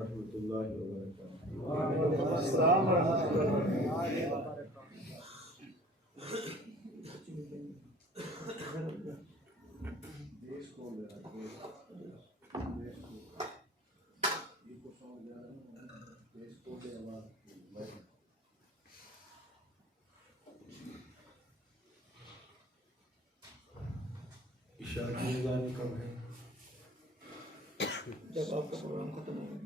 ورحمۃ اللہ وبرکاتہ. وعلیکم السلام ورحمۃ اللہ وبرکاتہ. عشاء کی اذان کب ہے؟ جب آپ کا پروگرام ختم ہوگا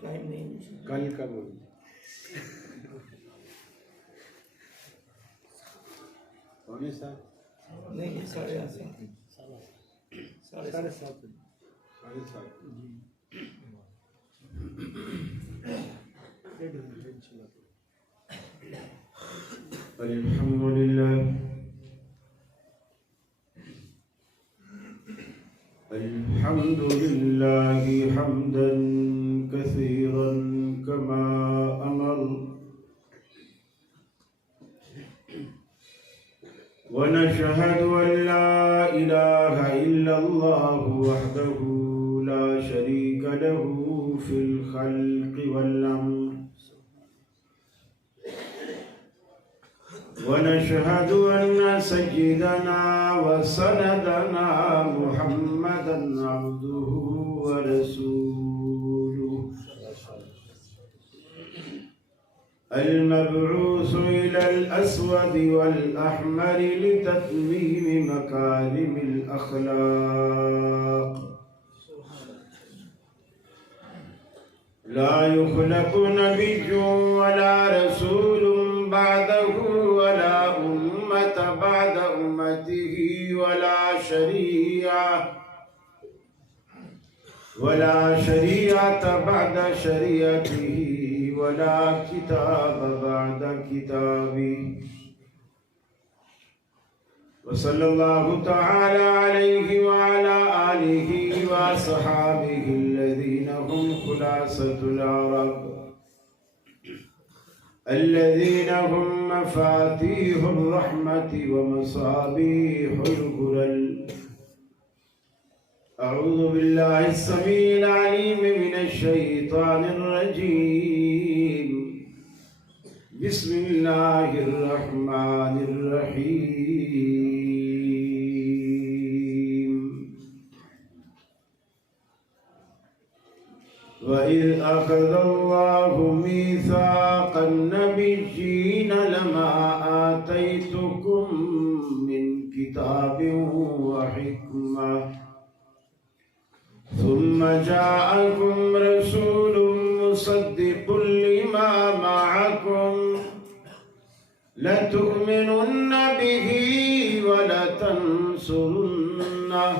ٹائم نہیں ہے. کل کب ہوگی؟ پونے سات نہیں 8:30 7:30 الحمد لله الحمد لله حمدا كثيرا كما أمر ونشهد أن لا إله إلا الله وحده لا شريك له في الخلق والأمر ونشهد أن سيدنا وسندنا محمدا عبده ورسوله المبعوث إلى الأسود والأحمر لتتميم مكارم الأخلاق لا يخلق نبي ولا رسول بعده ولا أمة بعد أمته ولا شريعة بعد شريعته ولا كتاب بعد كتابه وصلى الله تعالى عليه وعلى آله وصحابه الذين هم خلاصة العرب الذين هم مفاتيح الرحمة ومصابيح الهدى. أعوذ بالله السميع العليم من الشيطان الرجيم. بسم الله الرحمن الرحيم. وإذ أخذ الله ميثاق النبيين لما آتيتكم من كتاب وحكمة ثم جاءكم رسول مصدق لما معكم لتؤمنن به ولتنصرنه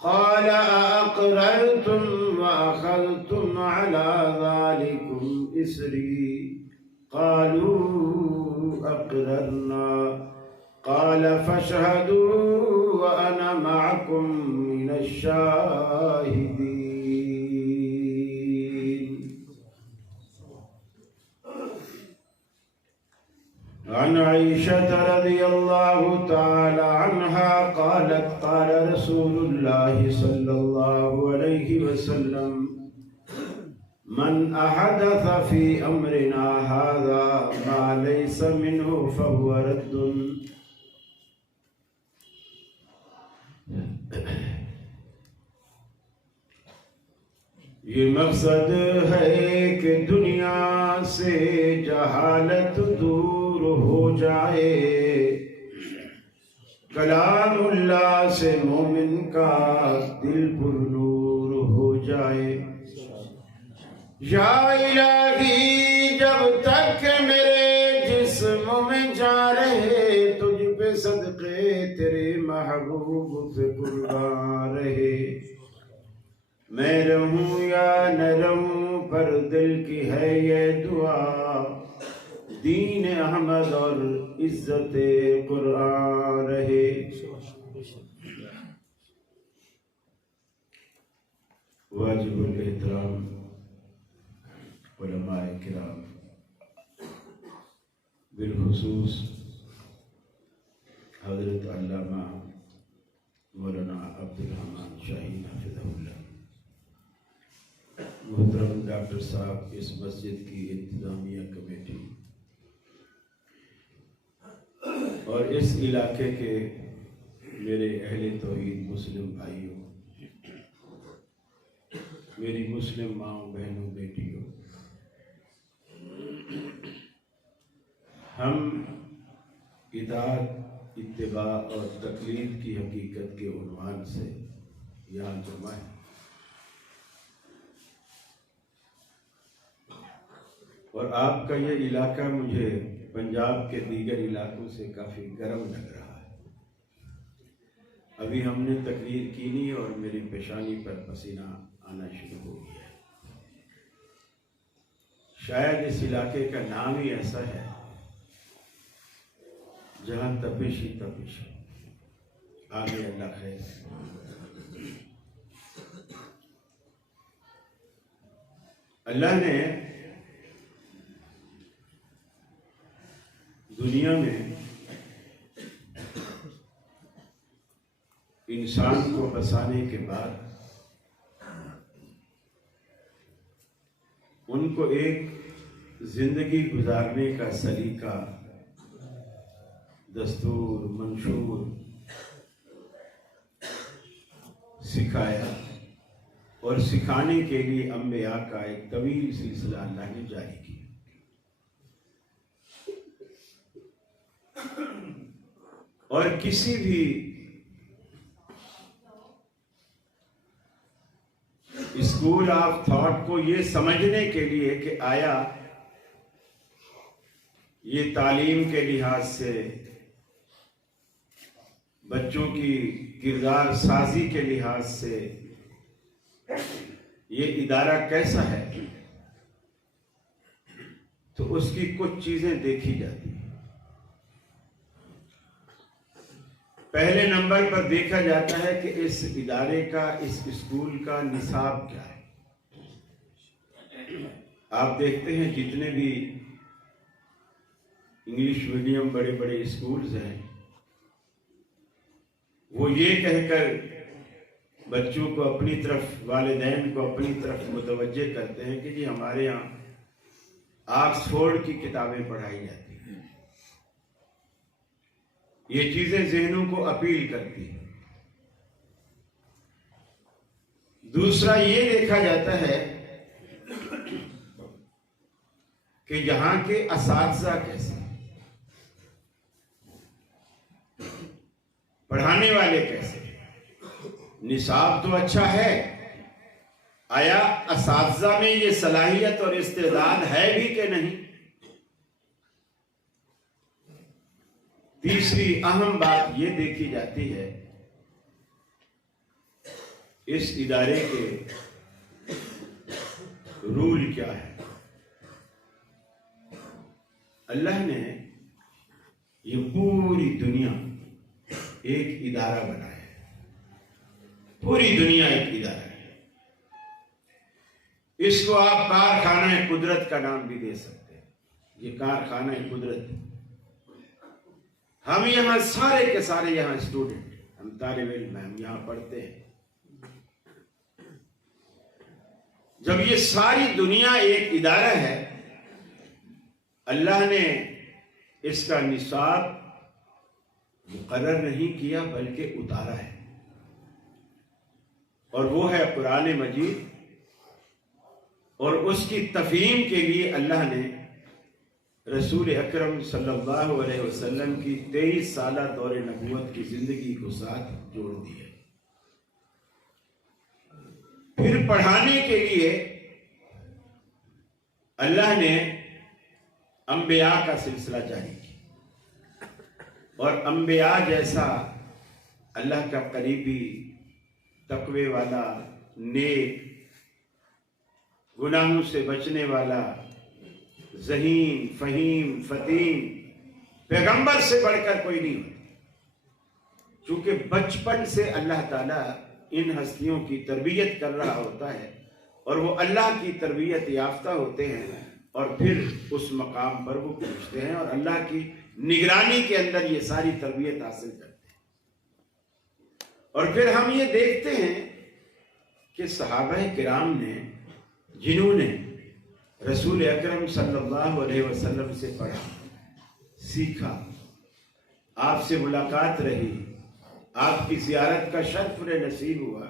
قال أأقررتم وأخذتم على ذلكم إصري قالوا أقررنا قال فاشهدوا وأنا معكم من الشاهدين. عن عائشة رضي الله تعالى عنها قالت قال رسول الله صلى الله عليه وسلم من أحدث في أمرنا هذا ما ليس منه فهو رد. یہ مقصد ہے کہ دنیا سے جہالت دور ہو جائے کلام اللہ سے مومن کا دل پر نور ہو جائے. یا الہی جب تک میرے جسم میں جان رہے تجھ پہ صدقے تیرے محبوب پہ قربان رہے. میں رہوں یا نہ رہوں پر دل کی ہے یہ دعا دین احمد اور عزت قرآن رہے. واجب الاحترام علماء کرام بالخصوص حضرت علامہ مولانا عبد الرحمن شاہین حفظہ اللہ ڈاکٹر صاحب، اس مسجد کی انتظامیہ کمیٹی اور اس علاقے کے میرے اہل توحید مسلم بھائیوں، میری مسلم ماؤں بہنوں بیٹیوں، ہم اطاعت، اتباع اور تقلید کی حقیقت کے عنوان سے یہاں جمع ہیں، اور آپ کا یہ علاقہ مجھے پنجاب کے دیگر علاقوں سے کافی گرم لگ رہا ہے۔ ابھی ہم نے تقریر کی نہیں اور میری پیشانی پر پسینہ آنا شروع ہو گیا ہے۔ شاید اس علاقے کا نام ہی ایسا ہے جہاں تپش ہی تپش ہے۔ آگے اللہ خیر۔ اللہ نے دنیا میں انسان کو بسانے کے بعد ان کو ایک زندگی گزارنے کا سلیقہ، دستور، منشور سکھایا، اور سکھانے کے لیے انبیاء کا ایک طویل سلسلہ اللہ نے جاری کیا۔ اور کسی بھی اسکول آف تھاٹ کو یہ سمجھنے کے لیے کہ آیا یہ تعلیم کے لحاظ سے، بچوں کی کردار سازی کے لحاظ سے یہ ادارہ کیسا ہے، تو اس کی کچھ چیزیں دیکھی جاتی ہیں۔ پہلے نمبر پر دیکھا جاتا ہے کہ اس ادارے کا، اس اسکول کا نصاب کیا ہے۔ آپ دیکھتے ہیں جتنے بھی انگلش میڈیم بڑے بڑے اسکولز ہیں، وہ یہ کہہ کر بچوں کو اپنی طرف، والدین کو اپنی طرف متوجہ کرتے ہیں کہ جی ہمارے یہاں آکسفورڈ کی کتابیں پڑھائی جاتی ہیں۔ یہ چیزیں ذہنوں کو اپیل کرتی ہیں۔ دوسرا یہ دیکھا جاتا ہے کہ یہاں کے اساتذہ کیسے ہیں، پڑھانے والے کیسے ہیں۔ نصاب تو اچھا ہے، آیا اساتذہ میں یہ صلاحیت اور استعداد ہے بھی کہ نہیں۔ تیسری اہم بات یہ دیکھی جاتی ہے اس ادارے کے رول کیا ہے۔ اللہ نے یہ پوری دنیا ایک ادارہ بنایا ہے، پوری دنیا ایک ادارہ ہے۔ اس کو آپ کارخانہ قدرت کا نام بھی دے سکتے ہیں۔ یہ کارخانہ قدرت ہے۔ ہم یہاں سارے کے سارے یہاں اسٹوڈنٹ، ہم طالب علم ہیں، ہم یہاں پڑھتے ہیں۔ جب یہ ساری دنیا ایک ادارہ ہے، اللہ نے اس کا نصاب مقرر نہیں کیا بلکہ اتارا ہے، اور وہ ہے قرآن مجید۔ اور اس کی تفہیم کے لیے اللہ نے رسول اکرم صلی اللہ علیہ وسلم کی 23 سالہ دور نبوت کی زندگی کو ساتھ جوڑ دیا۔ پھر پڑھانے کے لیے اللہ نے انبیاء کا سلسلہ جاری کیا، اور انبیاء جیسا اللہ کا قریبی، تقوی والا، نیک، گناہوں سے بچنے والا، ذہین، فہیم، فطین پیغمبر سے بڑھ کر کوئی نہیں ہوتا۔ چونکہ بچپن سے اللہ تعالیٰ ان ہستیوں کی تربیت کر رہا ہوتا ہے، اور وہ اللہ کی تربیت یافتہ ہوتے ہیں، اور پھر اس مقام پر وہ پہنچتے ہیں، اور اللہ کی نگرانی کے اندر یہ ساری تربیت حاصل کرتے ہیں۔ اور پھر ہم یہ دیکھتے ہیں کہ صحابہ کرام نے جنہوں نے رسول اکرم صلی اللہ علیہ وسلم سے پڑھا، سیکھا، آپ سے ملاقات رہی، آپ کی زیارت کا شرف انہیں نصیب ہوا،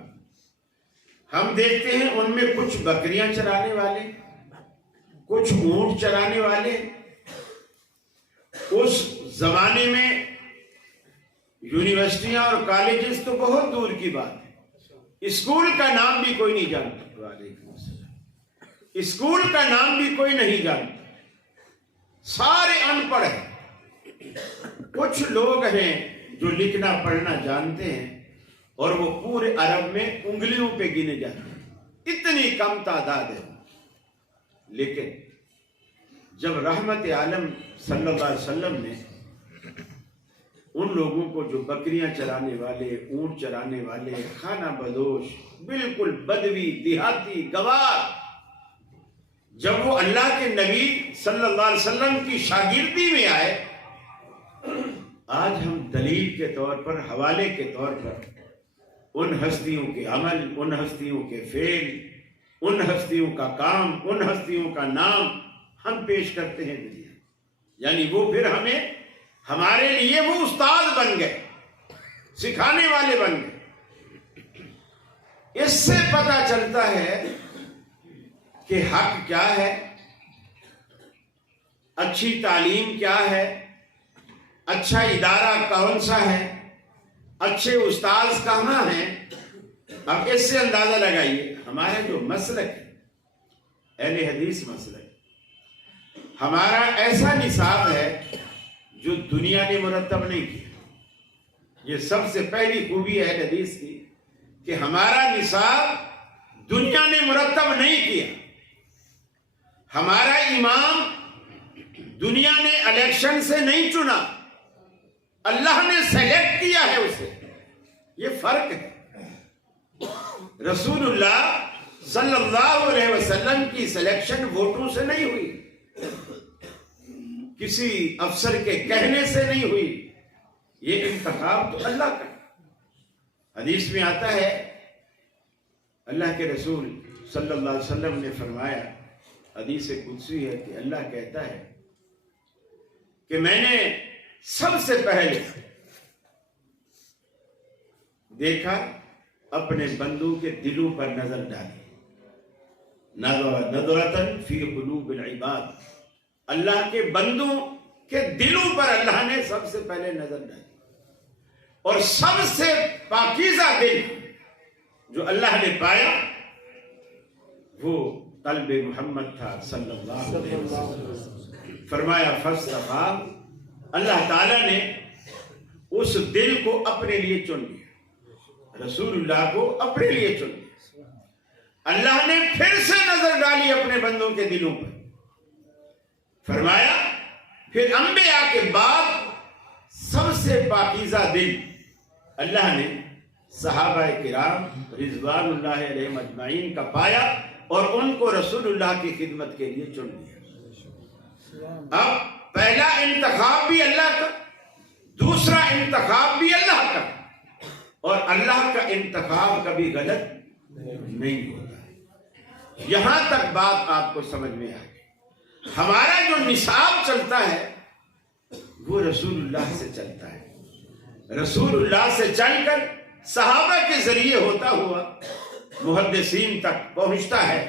ہم دیکھتے ہیں ان میں کچھ بکریاں چرانے والے، کچھ اونٹ چرانے والے۔ اس زمانے میں یونیورسٹیاں اور کالجز تو بہت دور کی بات ہے، اسکول کا نام بھی کوئی نہیں جانتا، وعلیکم السلام، اسکول کا نام بھی کوئی نہیں جانتا، سارے ان پڑھ ہیں۔ کچھ لوگ ہیں جو لکھنا پڑھنا جانتے ہیں اور وہ پورے عرب میں انگلیوں پہ گنے جاتے ہیں، اتنی کم تعداد ہے۔ لیکن جب رحمت عالم صلی اللہ علیہ وسلم نے ان لوگوں کو جو بکریاں چرانے والے، اونٹ چرانے والے، کھانا بدوش، بالکل بدوی، دیہاتی، گوار، جب وہ اللہ کے نبی صلی اللہ علیہ وسلم کی شاگردی میں آئے، آج ہم دلیل کے طور پر، حوالے کے طور پر ان ہستیوں کے عمل، ان ہستیوں کے فعل، ان ہستیوں کا کام، ان ہستیوں کا نام ہم پیش کرتے ہیں دنیا، یعنی وہ پھر ہمارے لیے وہ استاد بن گئے، سکھانے والے بن گئے۔ اس سے پتہ چلتا ہے کہ حق کیا ہے، اچھی تعلیم کیا ہے، اچھا ادارہ کون سا ہے، اچھے استاذ کہاں ہیں۔ اب اس سے اندازہ لگائیے ہمارا جو مسلک ہے، اہل حدیث مسلک، ہمارا ایسا نصاب ہے جو دنیا نے مرتب نہیں کیا۔ یہ سب سے پہلی خوبی ہے اہل حدیث کی کہ ہمارا نصاب دنیا نے مرتب نہیں کیا۔ ہمارا امام دنیا نے الیکشن سے نہیں چنا، اللہ نے سلیکٹ کیا ہے اسے۔ یہ فرق ہے۔ رسول اللہ صلی اللہ علیہ وسلم کی سلیکشن ووٹوں سے نہیں ہوئی، کسی افسر کے کہنے سے نہیں ہوئی، یہ انتخاب تو اللہ کا۔ حدیث میں آتا ہے، اللہ کے رسول صلی اللہ علیہ وسلم نے فرمایا، حدیث قدسی ہے کہ اللہ کہتا ہے کہ میں نے سب سے پہلے دیکھا، اپنے بندوں کے دلوں پر نظر ڈالی، نظرۃ فی قلوب العباد، اللہ کے بندوں کے دلوں پر اللہ نے سب سے پہلے نظر ڈالی، اور سب سے پاکیزہ دل جو اللہ نے پایا وہ قلب محمد تھا صلی اللہ علیہ وسلم۔ فرمایا فاصطفیٰ، اللہ تعالیٰ نے اس دل کو اپنے لیے چن لیا، رسول اللہ کو اپنے لیے چن لیا۔ اللہ نے پھر سے نظر ڈالی اپنے بندوں کے دلوں پر، فرمایا پھر انبیاء کے بعد سب سے پاکیزہ دل اللہ نے صحابہ کرام رضوان اللہ علیہم اجمعین کا پایا اور ان کو رسول اللہ کی خدمت کے لیے چن لیا۔ اب پہلا انتخاب بھی اللہ کا، دوسرا انتخاب بھی اللہ کا، اور اللہ کا انتخاب کبھی غلط نہیں ہوتا۔ یہاں تک بات آپ کو سمجھ میں آ گئی۔ ہمارا جو نصاب چلتا ہے وہ رسول اللہ سے چلتا ہے، رسول اللہ سے چل کر صحابہ کے ذریعے ہوتا ہوا محدثین تک پہنچتا ہے،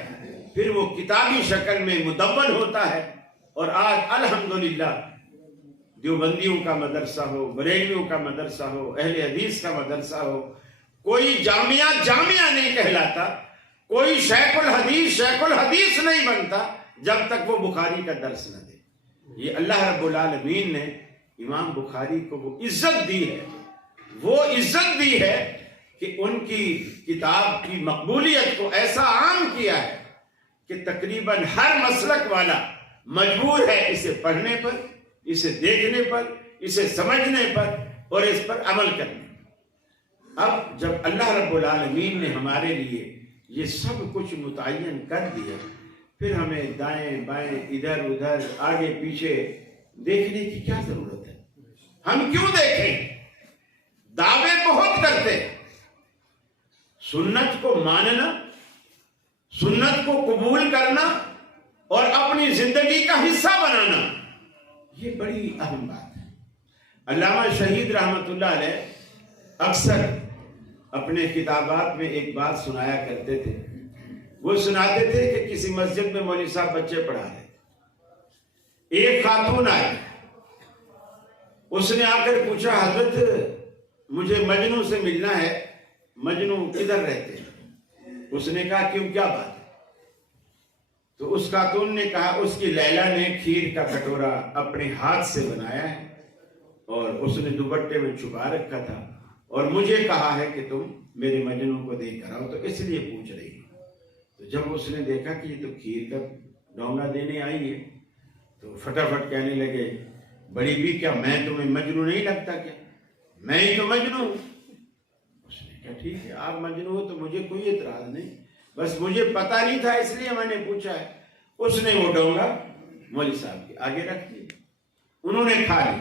پھر وہ کتابی شکل میں مدون ہوتا ہے، اور آج الحمدللہ دیوبندیوں کا مدرسہ ہو، بریلویوں کا مدرسہ ہو، اہل حدیث کا مدرسہ ہو، کوئی جامعہ نہیں کہلاتا، کوئی شیخ الحدیث نہیں بنتا جب تک وہ بخاری کا درس نہ دے۔ یہ اللہ رب العالمین نے امام بخاری کو وہ عزت دی ہے، وہ عزت دی ہے کہ ان کی کتاب کی مقبولیت کو ایسا عام کیا ہے کہ تقریباً ہر مسلک والا مجبور ہے اسے پڑھنے پر، اسے دیکھنے پر، اسے سمجھنے پر اور اس پر عمل کرنے پر۔ اب جب اللہ رب العالمین نے ہمارے لیے یہ سب کچھ متعین کر دیا، پھر ہمیں دائیں بائیں ادھر ادھر آگے پیچھے دیکھنے کی کیا ضرورت ہے؟ ہم کیوں دیکھیں؟ دعوے بہت کرتے، سنت کو ماننا، سنت کو قبول کرنا اور اپنی زندگی کا حصہ بنانا، یہ بڑی اہم بات ہے۔ علامہ شہید رحمت اللہ علیہ اکثر اپنے کتابات میں ایک بات سنایا کرتے تھے۔ وہ سناتے تھے کہ کسی مسجد میں مولوی صاحب بچے پڑھا رہے، ایک خاتون آئی، اس نے آ کر پوچھا حضرت مجھے مجنوں سے ملنا ہے، مجنوں کدھر رہتے ہیں؟ اس نے کہا کیوں، کیا بات ہے؟ تو اس خاتون نے کہا اس کی لیلا نے کھیر کا کٹورا اپنے ہاتھ سے بنایا ہے اور اس نے دوپٹے میں چھپا رکھا تھا، اور مجھے کہا ہے کہ تم میرے مجنوں کو دے کر آؤ، تو اس لیے پوچھ رہی ہوں۔ تو جب اس نے دیکھا کہ یہ تو کھیر کا ڈونگا دینے آئی ہے، تو فٹافٹ کہنے لگے بڑی بھی کیا میں تمہیں مجنوں نہیں لگتا کیا؟ میں ہی تو مجنوں ہوں۔ اس نے کہا ٹھیک ہے آپ مجنوں ہو تو مجھے کوئی اعتراض نہیں، بس مجھے پتا نہیں تھا اس لیے میں نے پوچھا ہے۔ اس نے وہ ڈونگا مولوی صاحب کے آگے رکھ دیا، انہوں نے کھا لی،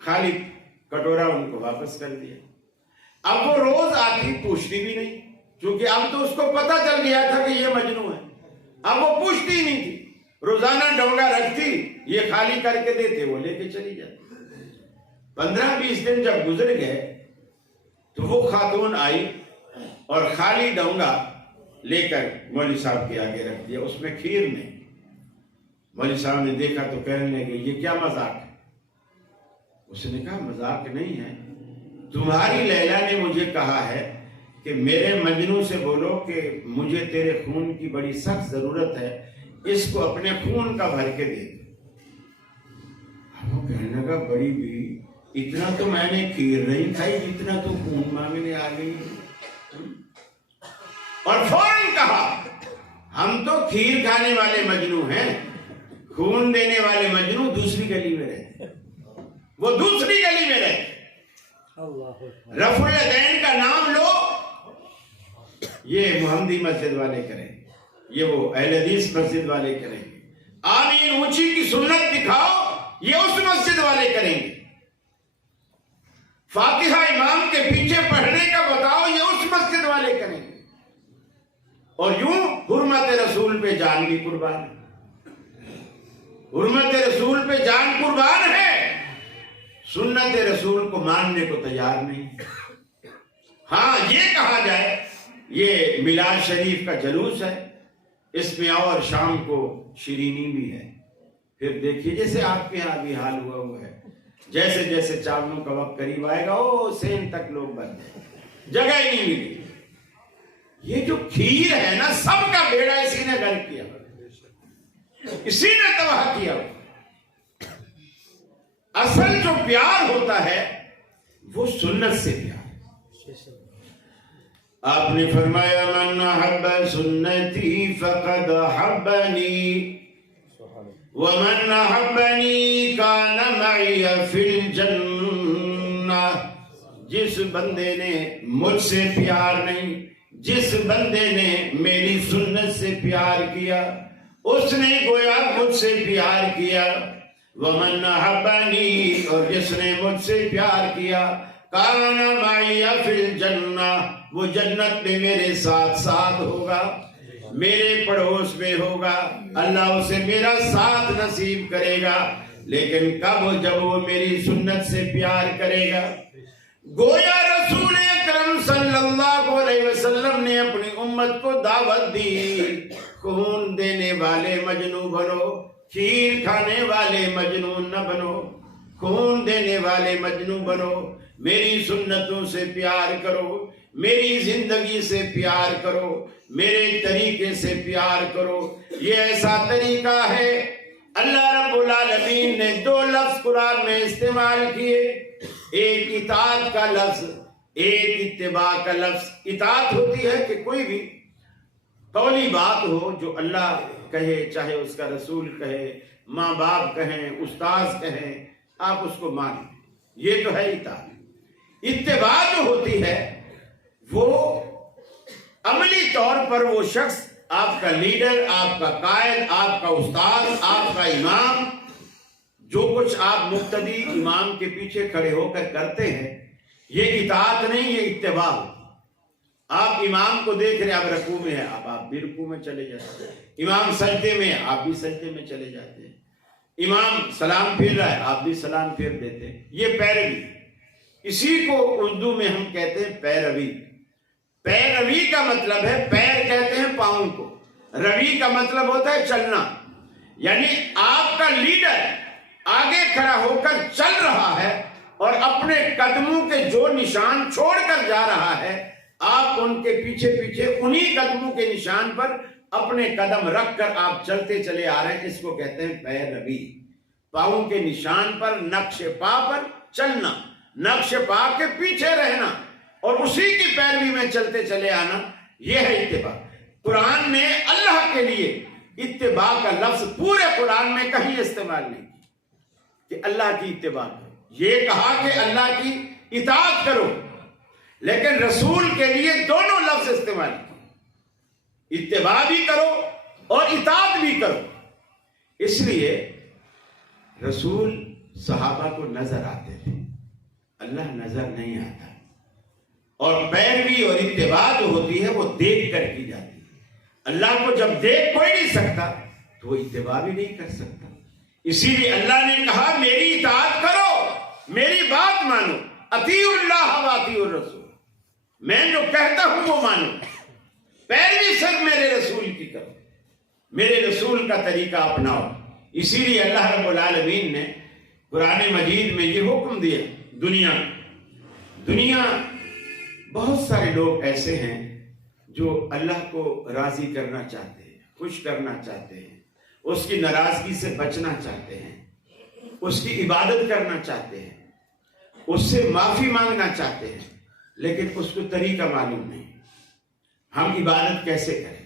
خالی کٹورا ان کو واپس کر دیا۔ اب وہ روز آتی پوچھتی بھی نہیں، کیونکہ اب تو اس کو پتا چل گیا تھا کہ یہ مجنوں ہے، اب وہ پوچھتی ہی نہیں تھی، روزانہ ڈونگا رکھتی، یہ خالی کر کے دیتے، وہ لے کے چلی جاتی۔ 15-20 دن جب گزر گئے تو وہ خاتون آئی اور خالی ڈونگا لے کر مولوی صاحب کے آگے رکھ دیا، اس میں کھیر نہیں۔ مولوی صاحب نے دیکھا تو کہنے لگے یہ کیا مذاق ہے؟ اس نے کہا مذاق نہیں ہے، تمہاری لیلا نے مجھے کہا ہے کہ میرے مجنوں سے بولو کہ مجھے تیرے خون کی بڑی سخت ضرورت ہے، اس کو اپنے خون کا بھر کے دے دے۔ وہ کہنے لگا بڑی بھی اتنا تو میں نے کھیر نہیں کھائی جتنا تو خون مانگنے آ گئی، اور فوراً کہا ہم تو کھیر کھانے والے مجنوں ہیں، خون دینے والے مجنوں دوسری گلی میں رہتے، وہ دوسری گلی میں رہتے۔ رفع الیدین کا نام لو، یہ محمدی مسجد والے کریں، یہ وہ اہل حدیث مسجد والے کریں گے۔ آمین اونچی کی سنت دکھاؤ، یہ اس مسجد والے کریں گے۔ فاتحہ امام کے پیچھے پڑھنے کا بتاؤ، یہ اس مسجد والے کریں گے۔ اور یوں حرمت رسول پہ جان بھی قربان ہے، حرمت رسول پہ جان قربان ہے، سنت رسول کو ماننے کو تیار نہیں۔ ہاں یہ کہا جائے یہ میلاد شریف کا جلوس ہے، اس میں اور شام کو شیرینی بھی ہے، پھر دیکھیے جیسے آپ کے یہاں بھی حال ہوا ہے، جیسے جیسے چاولوں کا وقت قریب آئے گا او سین تک لوگ بن جائیں، جگہ ہی نہیں ملے۔ یہ جو کھیر ہے نا، سب کا بیڑا اسی نے غرق کیا، اسی نے تباہ کیا۔ اصل جو پیار ہوتا ہے وہ سنت سے پیار ہے۔ آپ نے فرمایا من احب سنتی فقد احبنی ومن احبنی کان معی فی الجنہ۔ جس بندے نے مجھ سے پیار نہیں، جس بندے نے میری سنت سے پیار کیا، اس نے گویا مجھ سے پیار کیا۔ ومن احبنی، اور جس نے مجھ سے پیار کیا، کان معی فی الجنہ، وہ جنت میں میرے ساتھ ساتھ ہوگا، میرے پڑوس میں ہوگا، اللہ اسے میرا ساتھ نصیب کرے گا۔ لیکن کب؟ جب وہ میری سنت سے پیار کرے گا۔ گویا رسول اکرم صلی اللہ علیہ وسلم نے اپنی امت کو دعوت دی، خون دینے والے مجنوں بنو، کھیر کھانے والے مجنوں نہ بنو، خون دینے والے مجنوں بنو، میری سنتوں سے پیار کرو، میری زندگی سے پیار کرو، میرے طریقے سے پیار کرو۔ یہ ایسا طریقہ ہے، اللہ رب العالمین نے 2 لفظ قرآن میں استعمال کیے، ایک اطاعت کا لفظ، ایک اتباع کا لفظ۔ اطاعت ہوتی ہے کہ کوئی بھی قولی بات ہو جو اللہ کہے، چاہے اس کا رسول کہے، ماں باپ کہیں، استاذ کہیں، آپ اس کو مانیں، یہ تو ہے اطاعت۔ اتباع جو ہوتی ہے وہ عملی طور پر وہ شخص، آپ کا لیڈر، آپ کا قائد، آپ کا استاذ، آپ کا امام، جو کچھ آپ مقتدی امام کے پیچھے کھڑے ہو کر کرتے ہیں، یہ اطاعت نہیں، یہ اتباع۔ آپ امام کو دیکھ رہے، آپ رکوع میں ہیں، آپ بھی رکوع میں چلے جاتے ہیں، امام سجدے میں ہے، آپ بھی سجدے میں چلے جاتے ہیں، امام سلام پھیر رہا ہے، آپ بھی سلام پھیر دیتے ہیں۔ یہ پیروی، اسی کو اردو میں ہم کہتے ہیں پیروی۔ پیروی کا مطلب ہے، پیر کہتے ہیں پاؤں کو، روی کا مطلب ہوتا ہے چلنا، یعنی آپ کا لیڈر آگے کھڑا ہو کر چل رہا ہے اور اپنے قدموں کے جو نشان چھوڑ کر جا رہا ہے، آپ ان کے پیچھے پیچھے انہی قدموں کے نشان پر اپنے قدم رکھ کر آپ چلتے چلے آ رہے ہیں۔ اس کو کہتے ہیں پیروی، پاؤں کے نشان پر، نقش پا پر چلنا، نقش پا کے پیچھے رہنا اور اسی کی پیروی میں چلتے چلے آنا، یہ ہے اتباع۔ قرآن نے اللہ کے لیے اتباع کا لفظ پورے قرآن میں کہیں استعمال نہیں کہ اللہ کی اتباع کرو، یہ کہا کہ اللہ کی اطاعت کرو، لیکن رسول کے لیے دونوں لفظ استعمال کیے، اتباع بھی کرو اور اطاعت بھی کرو۔ اس لیے رسول صحابہ کو نظر آتے تھے، اللہ نظر نہیں آتا، اور پیروی اور اتباع جو ہوتی ہے وہ دیکھ کر کی جاتی ہے۔ اللہ کو جب دیکھ کوئی نہیں سکتا تو وہ اتباع بھی نہیں کر سکتا، اسی لیے اللہ نے کہا میری اطاعت کرو، میری بات مانو، اطیعوا اللہ و اطیعوا الرسول، میں جو کہتا ہوں وہ مانو، پیروی صرف میرے رسول کی کرو، میرے رسول کا طریقہ اپناؤ۔ اسی لیے اللہ رب العالمین نے قرآن مجید میں یہ حکم دیا۔ دنیا بہت سارے لوگ ایسے ہیں جو اللہ کو راضی کرنا چاہتے ہیں، خوش کرنا چاہتے ہیں، اس کی ناراضگی سے بچنا چاہتے ہیں، اس کی عبادت کرنا چاہتے ہیں، اس سے معافی مانگنا چاہتے ہیں، لیکن اس کو طریقہ معلوم نہیں۔ ہم عبادت کیسے کریں،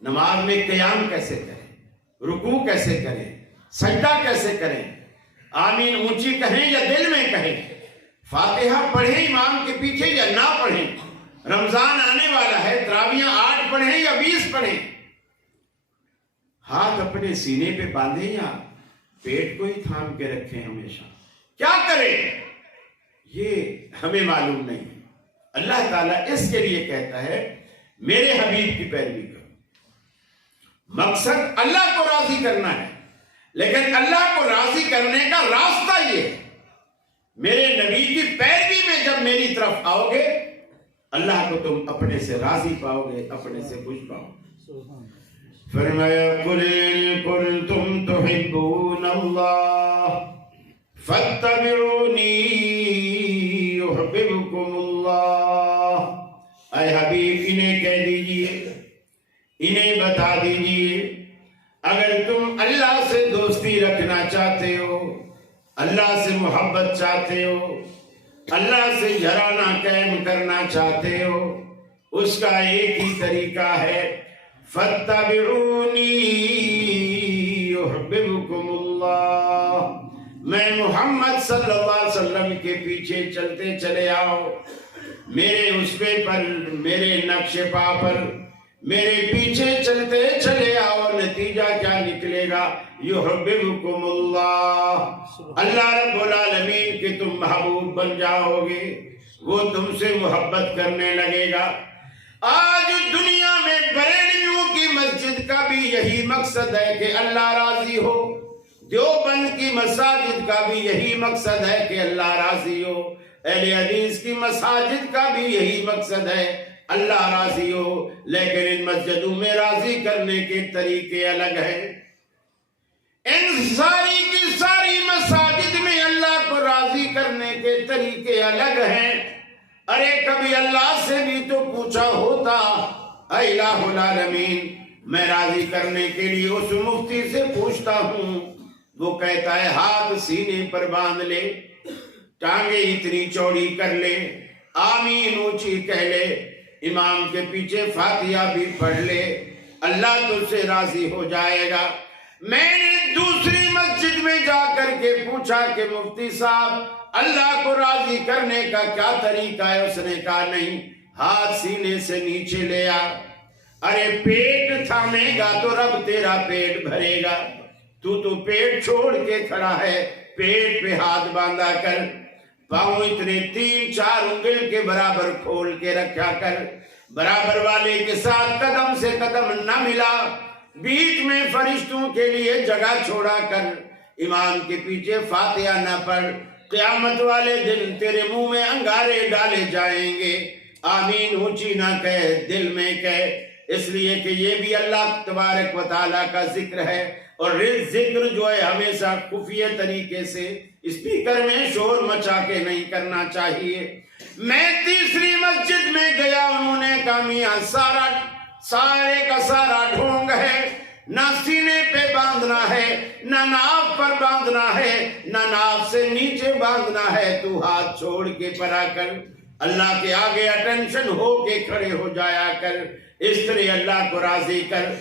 نماز میں قیام کیسے کریں، رکوع کیسے کریں، سجدہ کیسے کریں، آمین اونچی کہیں یا دل میں کہیں، فاتحہ پڑھیں امام کے پیچھے یا نہ پڑھیں، رمضان آنے والا ہے، تراویحیں 8 پڑھیں یا 20 پڑھیں، ہاتھ اپنے سینے پہ باندھیں یا پیٹ کو ہی تھام کے رکھیں، ہمیشہ کیا کریں یہ ہمیں معلوم نہیں۔ اللہ تعالیٰ اس کے لیے کہتا ہے میرے حبیب کی پیروی کرو، مقصد اللہ کو راضی کرنا ہے، لیکن اللہ کو راضی کرنے کا راستہ یہ ہے، میرے نبی کی پیروی میں جب میری طرف آؤ گے اللہ کو تم اپنے سے راضی پاؤ گے، اپنے سے خوش پاؤ گے۔ فرمایا قل ان کنتم تحبون اللہ فاتبعونی یحببکم اللہ۔ اے حبیب انہیں کہہ دیجئے، انہیں بتا دیجئے، اگر تم اللہ سے دوستی رکھنا چاہتے ہو، اللہ سے محبت چاہتے ہو، اللہ سے گھرانہ قائم کرنا چاہتے ہو، اس کا ایک ہی طریقہ ہے فَاتَّبِعُونِي يُحْبِبْكُمُ اللَّهُ، میں محمد صلی اللہ علیہ وسلم کے پیچھے چلتے چلے آؤ، میرے اسوے پر، میرے نقش پا پر میرے پیچھے چلتے چلے آؤ، نتیجہ کیا نکلے گا؟ یحببکم اللہ، اللہ رب العالمین کے تم محبوب بن جاؤ گے، وہ تم سے محبت کرنے لگے گا۔ آج دنیا میں بریلویوں کی مسجد کا بھی یہی مقصد ہے کہ اللہ راضی ہو، دیوبند کی مساجد کا بھی یہی مقصد ہے کہ اللہ راضی ہو، اہل حدیث کی مساجد کا بھی یہی مقصد ہے اللہ راضی ہو، لیکن ان مسجدوں میں راضی کرنے کے طریقے الگ ہیں۔ ان ساری کی ساری مساجد میں اللہ کو راضی کرنے کے طریقے الگ ہیں۔ ارے کبھی اللہ سے بھی تو پوچھا ہوتا، اے الہ العالمین میں راضی کرنے کے لیے اس مفتی سے پوچھتا ہوں، وہ کہتا ہے ہاتھ سینے پر باندھ لے، ٹانگیں اتنی چوڑی کر لے، آمین اونچی کہہ لے، امام کے پیچھے فاتحہ بھی پڑھ لے، اللہ تجھ سے راضی ہو جائے گا۔ میں نے دوسری مسجد میں جا کر کے پوچھا کہ مفتی صاحب اللہ کو راضی کرنے کا کیا طریقہ ہے؟ اس نے کہا نہیں، ہاتھ سینے سے نیچے لے آ، ارے پیٹ تھامے گا تو رب تیرا پیٹ بھرے گا، تو پیٹ چھوڑ کے کھڑا ہے، پیٹ پہ ہاتھ باندھا کر، پاؤں اتنے 3-4 انگل کے برابر کھول کے رکھا کر، برابر والے کے ساتھ قدم سے قدم نہ ملا، بیچ میں فرشتوں کے لیے جگہ چھوڑا کر امام کے پیچھے فاتحہ نہ پڑھ، قیامت والے دن تیرے منہ میں انگارے ڈالے جائیں گے۔ آمین اونچی نہ کہے، دل میں کہے، اس لیے کہ یہ بھی اللہ تبارک و تعالیٰ کا ذکر ہے، اور ذکر جو ہے ہمیشہ خفیہ طریقے سے اسپیکر میں شور مچا کے نہیں کرنا چاہیے۔ میں تیسری مسجد میں گیا، انہوں نے کہا میاں سارے کا سارا ڈھونگ ہے، نہ سینے پہ باندھنا ہے، نہ ناف پر باندھنا ہے، نہ ناف سے نیچے باندھنا ہے، تو ہاتھ چھوڑ کے پڑھا کر، اللہ کے آگے اٹینشن ہو کے کھڑے ہو جایا کر، اس طرح اللہ کو راضی کر۔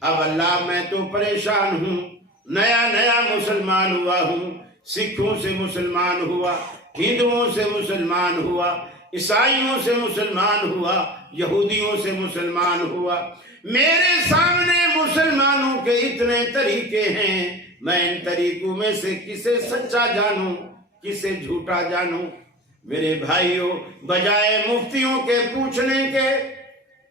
اب اللہ میں تو پریشان ہوں، نیا مسلمان ہوا ہوں، سکھوں سے مسلمان ہوا، ہندوؤں سے مسلمان ہوا، عیسائیوں سے مسلمان ہوا، یہودیوں سے مسلمان ہوا، میرے سامنے مسلمانوں کے اتنے طریقے ہیں، میں ان طریقوں میں سے کسے سچا جانوں کسے جھوٹا جانوں؟ میرے بھائیوں، بجائے مفتیوں کے پوچھنے کے،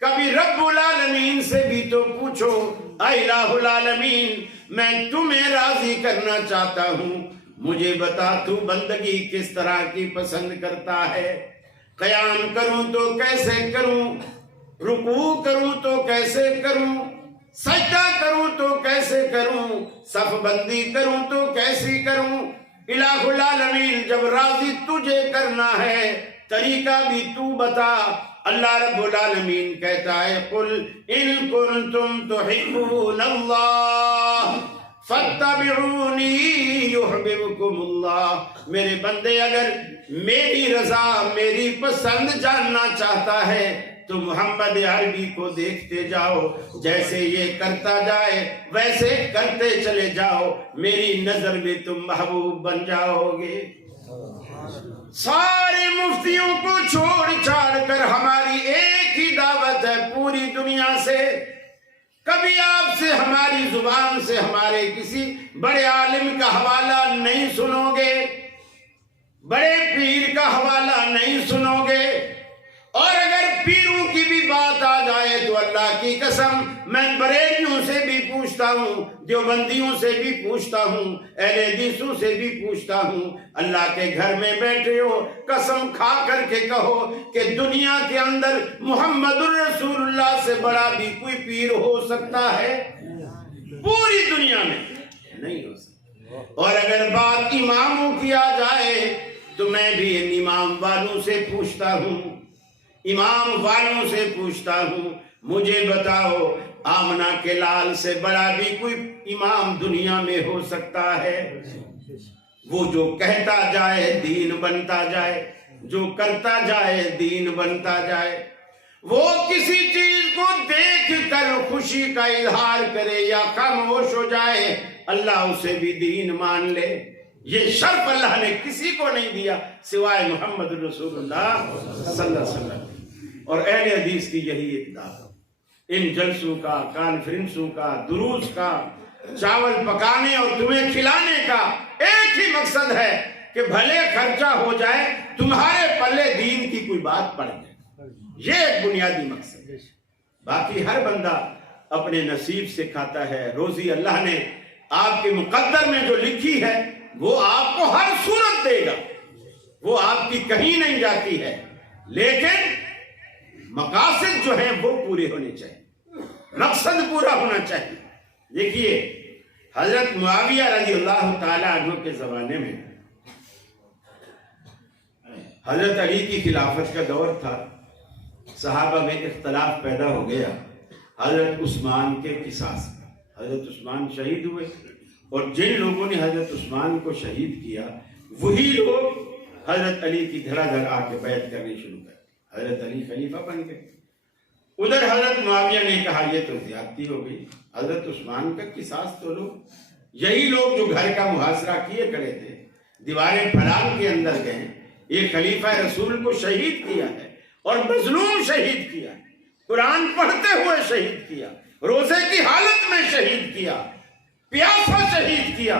کبھی رب العالمین سے بھی تو پوچھو، اے الہ العالمین میں تمہیں راضی کرنا چاہتا ہوں، مجھے بتا تو بندگی کس طرح کی پسند کرتا ہے، قیام کروں تو کیسے کروں، رکوع کروں تو کیسے کروں، سجدہ کروں تو کیسے کروں، صف بندی کروں تو کیسی کروں؟ الہ العالمین جب راضی تجھے کرنا ہے طریقہ بھی تو بتا۔ اللہ رب العالمین کہتا ہے قل ان کنتم تحبون اللہ فاتبعونی یحببکم اللہ، میرے بندے اگر میری رضا میری پسند جاننا چاہتا ہے تو محمد عربی کو دیکھتے جاؤ، جیسے یہ کرتا جائے ویسے کرتے چلے جاؤ، میری نظر میں تم محبوب بن جاؤ گے۔ سارے مفتیوں کو چھوڑ چھاڑ کر ہماری ایک ہی دعوت ہے پوری دنیا سے، کبھی آپ سے ہماری زبان سے ہمارے کسی بڑے عالم کا حوالہ نہیں سنو گے، بڑے پیر کا حوالہ نہیں سنو گے، اور اگر پیروں کی بھی بات آ جائے تو اللہ کی قسم میں بریلیوں سے بھی پوچھتا ہوں، دیوبندیوں سے بھی پوچھتا ہوں، اہل حدیثوں سے بھی پوچھتا ہوں، اللہ کے گھر میں بیٹھے ہو قسم کھا کر کے کہو کہ دنیا کے اندر محمد الرسول اللہ سے بڑا بھی کوئی پیر ہو سکتا ہے؟ پوری دنیا میں نہیں ہو سکتا۔ اور اگر بات اماموں کی آ جائے تو میں بھی ان امام والوں سے پوچھتا ہوں، امام والوں سے پوچھتا ہوں، مجھے بتاؤ آمنہ کے لال سے بڑا بھی کوئی امام دنیا میں ہو سکتا ہے؟ وہ جو کہتا جائے دین بنتا جائے، جو کرتا جائے دین بنتا جائے، وہ کسی چیز کو دیکھ کر خوشی کا اظہار کرے یا خاموش ہو جائے، اللہ اسے بھی دین مان لے۔ یہ شرف اللہ نے کسی کو نہیں دیا سوائے محمد رسول اللہ صلی اللہ علیہ وسلم۔ اور اہل حدیث کی یہی ایک دعوت، ان جلسوں کا، کانفرنسوں کا، دروس کا، چاول پکانے اور تمہیں کھلانے کا ایک ہی مقصد ہے کہ بھلے خرچہ ہو جائے تمہارے پلے دین کی کوئی بات پڑ جائے، یہ ایک بنیادی مقصد ہے۔ باقی ہر بندہ اپنے نصیب سے کھاتا ہے، روزی اللہ نے آپ کے مقدر میں جو لکھی ہے وہ آپ کو ہر صورت دے گا، وہ آپ کی کہیں نہیں جاتی ہے، لیکن مقاصد جو ہیں وہ پورے ہونے چاہیے، مقصد پورا ہونا چاہیے۔ دیکھیے حضرت معاویہ رضی اللہ تعالی عنہ کے زمانے میں حضرت علی کی خلافت کا دور تھا، صحابہ میں اختلاف پیدا ہو گیا حضرت عثمان کے قصاص کا۔ حضرت عثمان شہید ہوئے، اور جن لوگوں نے حضرت عثمان کو شہید کیا وہی لوگ حضرت علی کی دھڑا دھڑ آ کے بیعت کرنے شروع کر، حضرت علی خلیفہ بن گئے۔ ادھر حضرت معاویہ نے کہا یہ تو زیادتی ہو گئی، حضرت عثمان کا قصاص تو لو، یہی لوگ جو گھر کا محاصرہ کیے کھڑے تھے، دیواریں پھلان کے اندر گئے، ایک خلیفہ رسول کو شہید کیا ہے اور مظلوم شہید کیا، قرآن پڑھتے ہوئے شہید کیا، روزے کی حالت میں شہید کیا، پیاسا شہید کیا،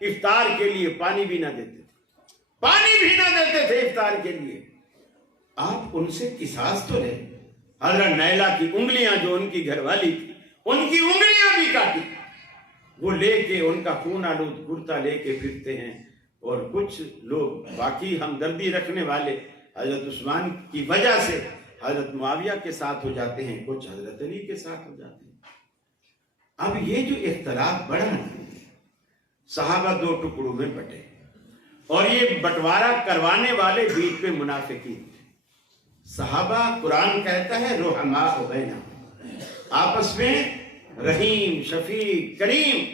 افطار کے لیے پانی بھی نہ دیتے تھے، پانی بھی نہ دیتے تھے افطار کے لیے۔ آپ ان سے قصاص تو لیں، حضرت نیلا کی انگلیاں جو ان کی گھر والی تھی ان کی انگلیاں بھی کاٹی، وہ لے کے ان کا خون آلود کرتا لے کے پھرتے ہیں، اور کچھ لوگ باقی ہمدردی رکھنے والے حضرت عثمان کی وجہ سے حضرت معاویہ کے ساتھ ہو جاتے ہیں، کچھ حضرت علی کے ساتھ ہو جاتے ہیں۔ اب یہ جو اختلاف بڑھا نا، صحابہ دو ٹکڑوں میں بٹے، اور یہ بٹوارا کروانے والے بیچ میں منافقین تھے۔ صحابہ قرآن کہتا ہے رحماء بینہم، آپس میں رحیم شفیق کریم،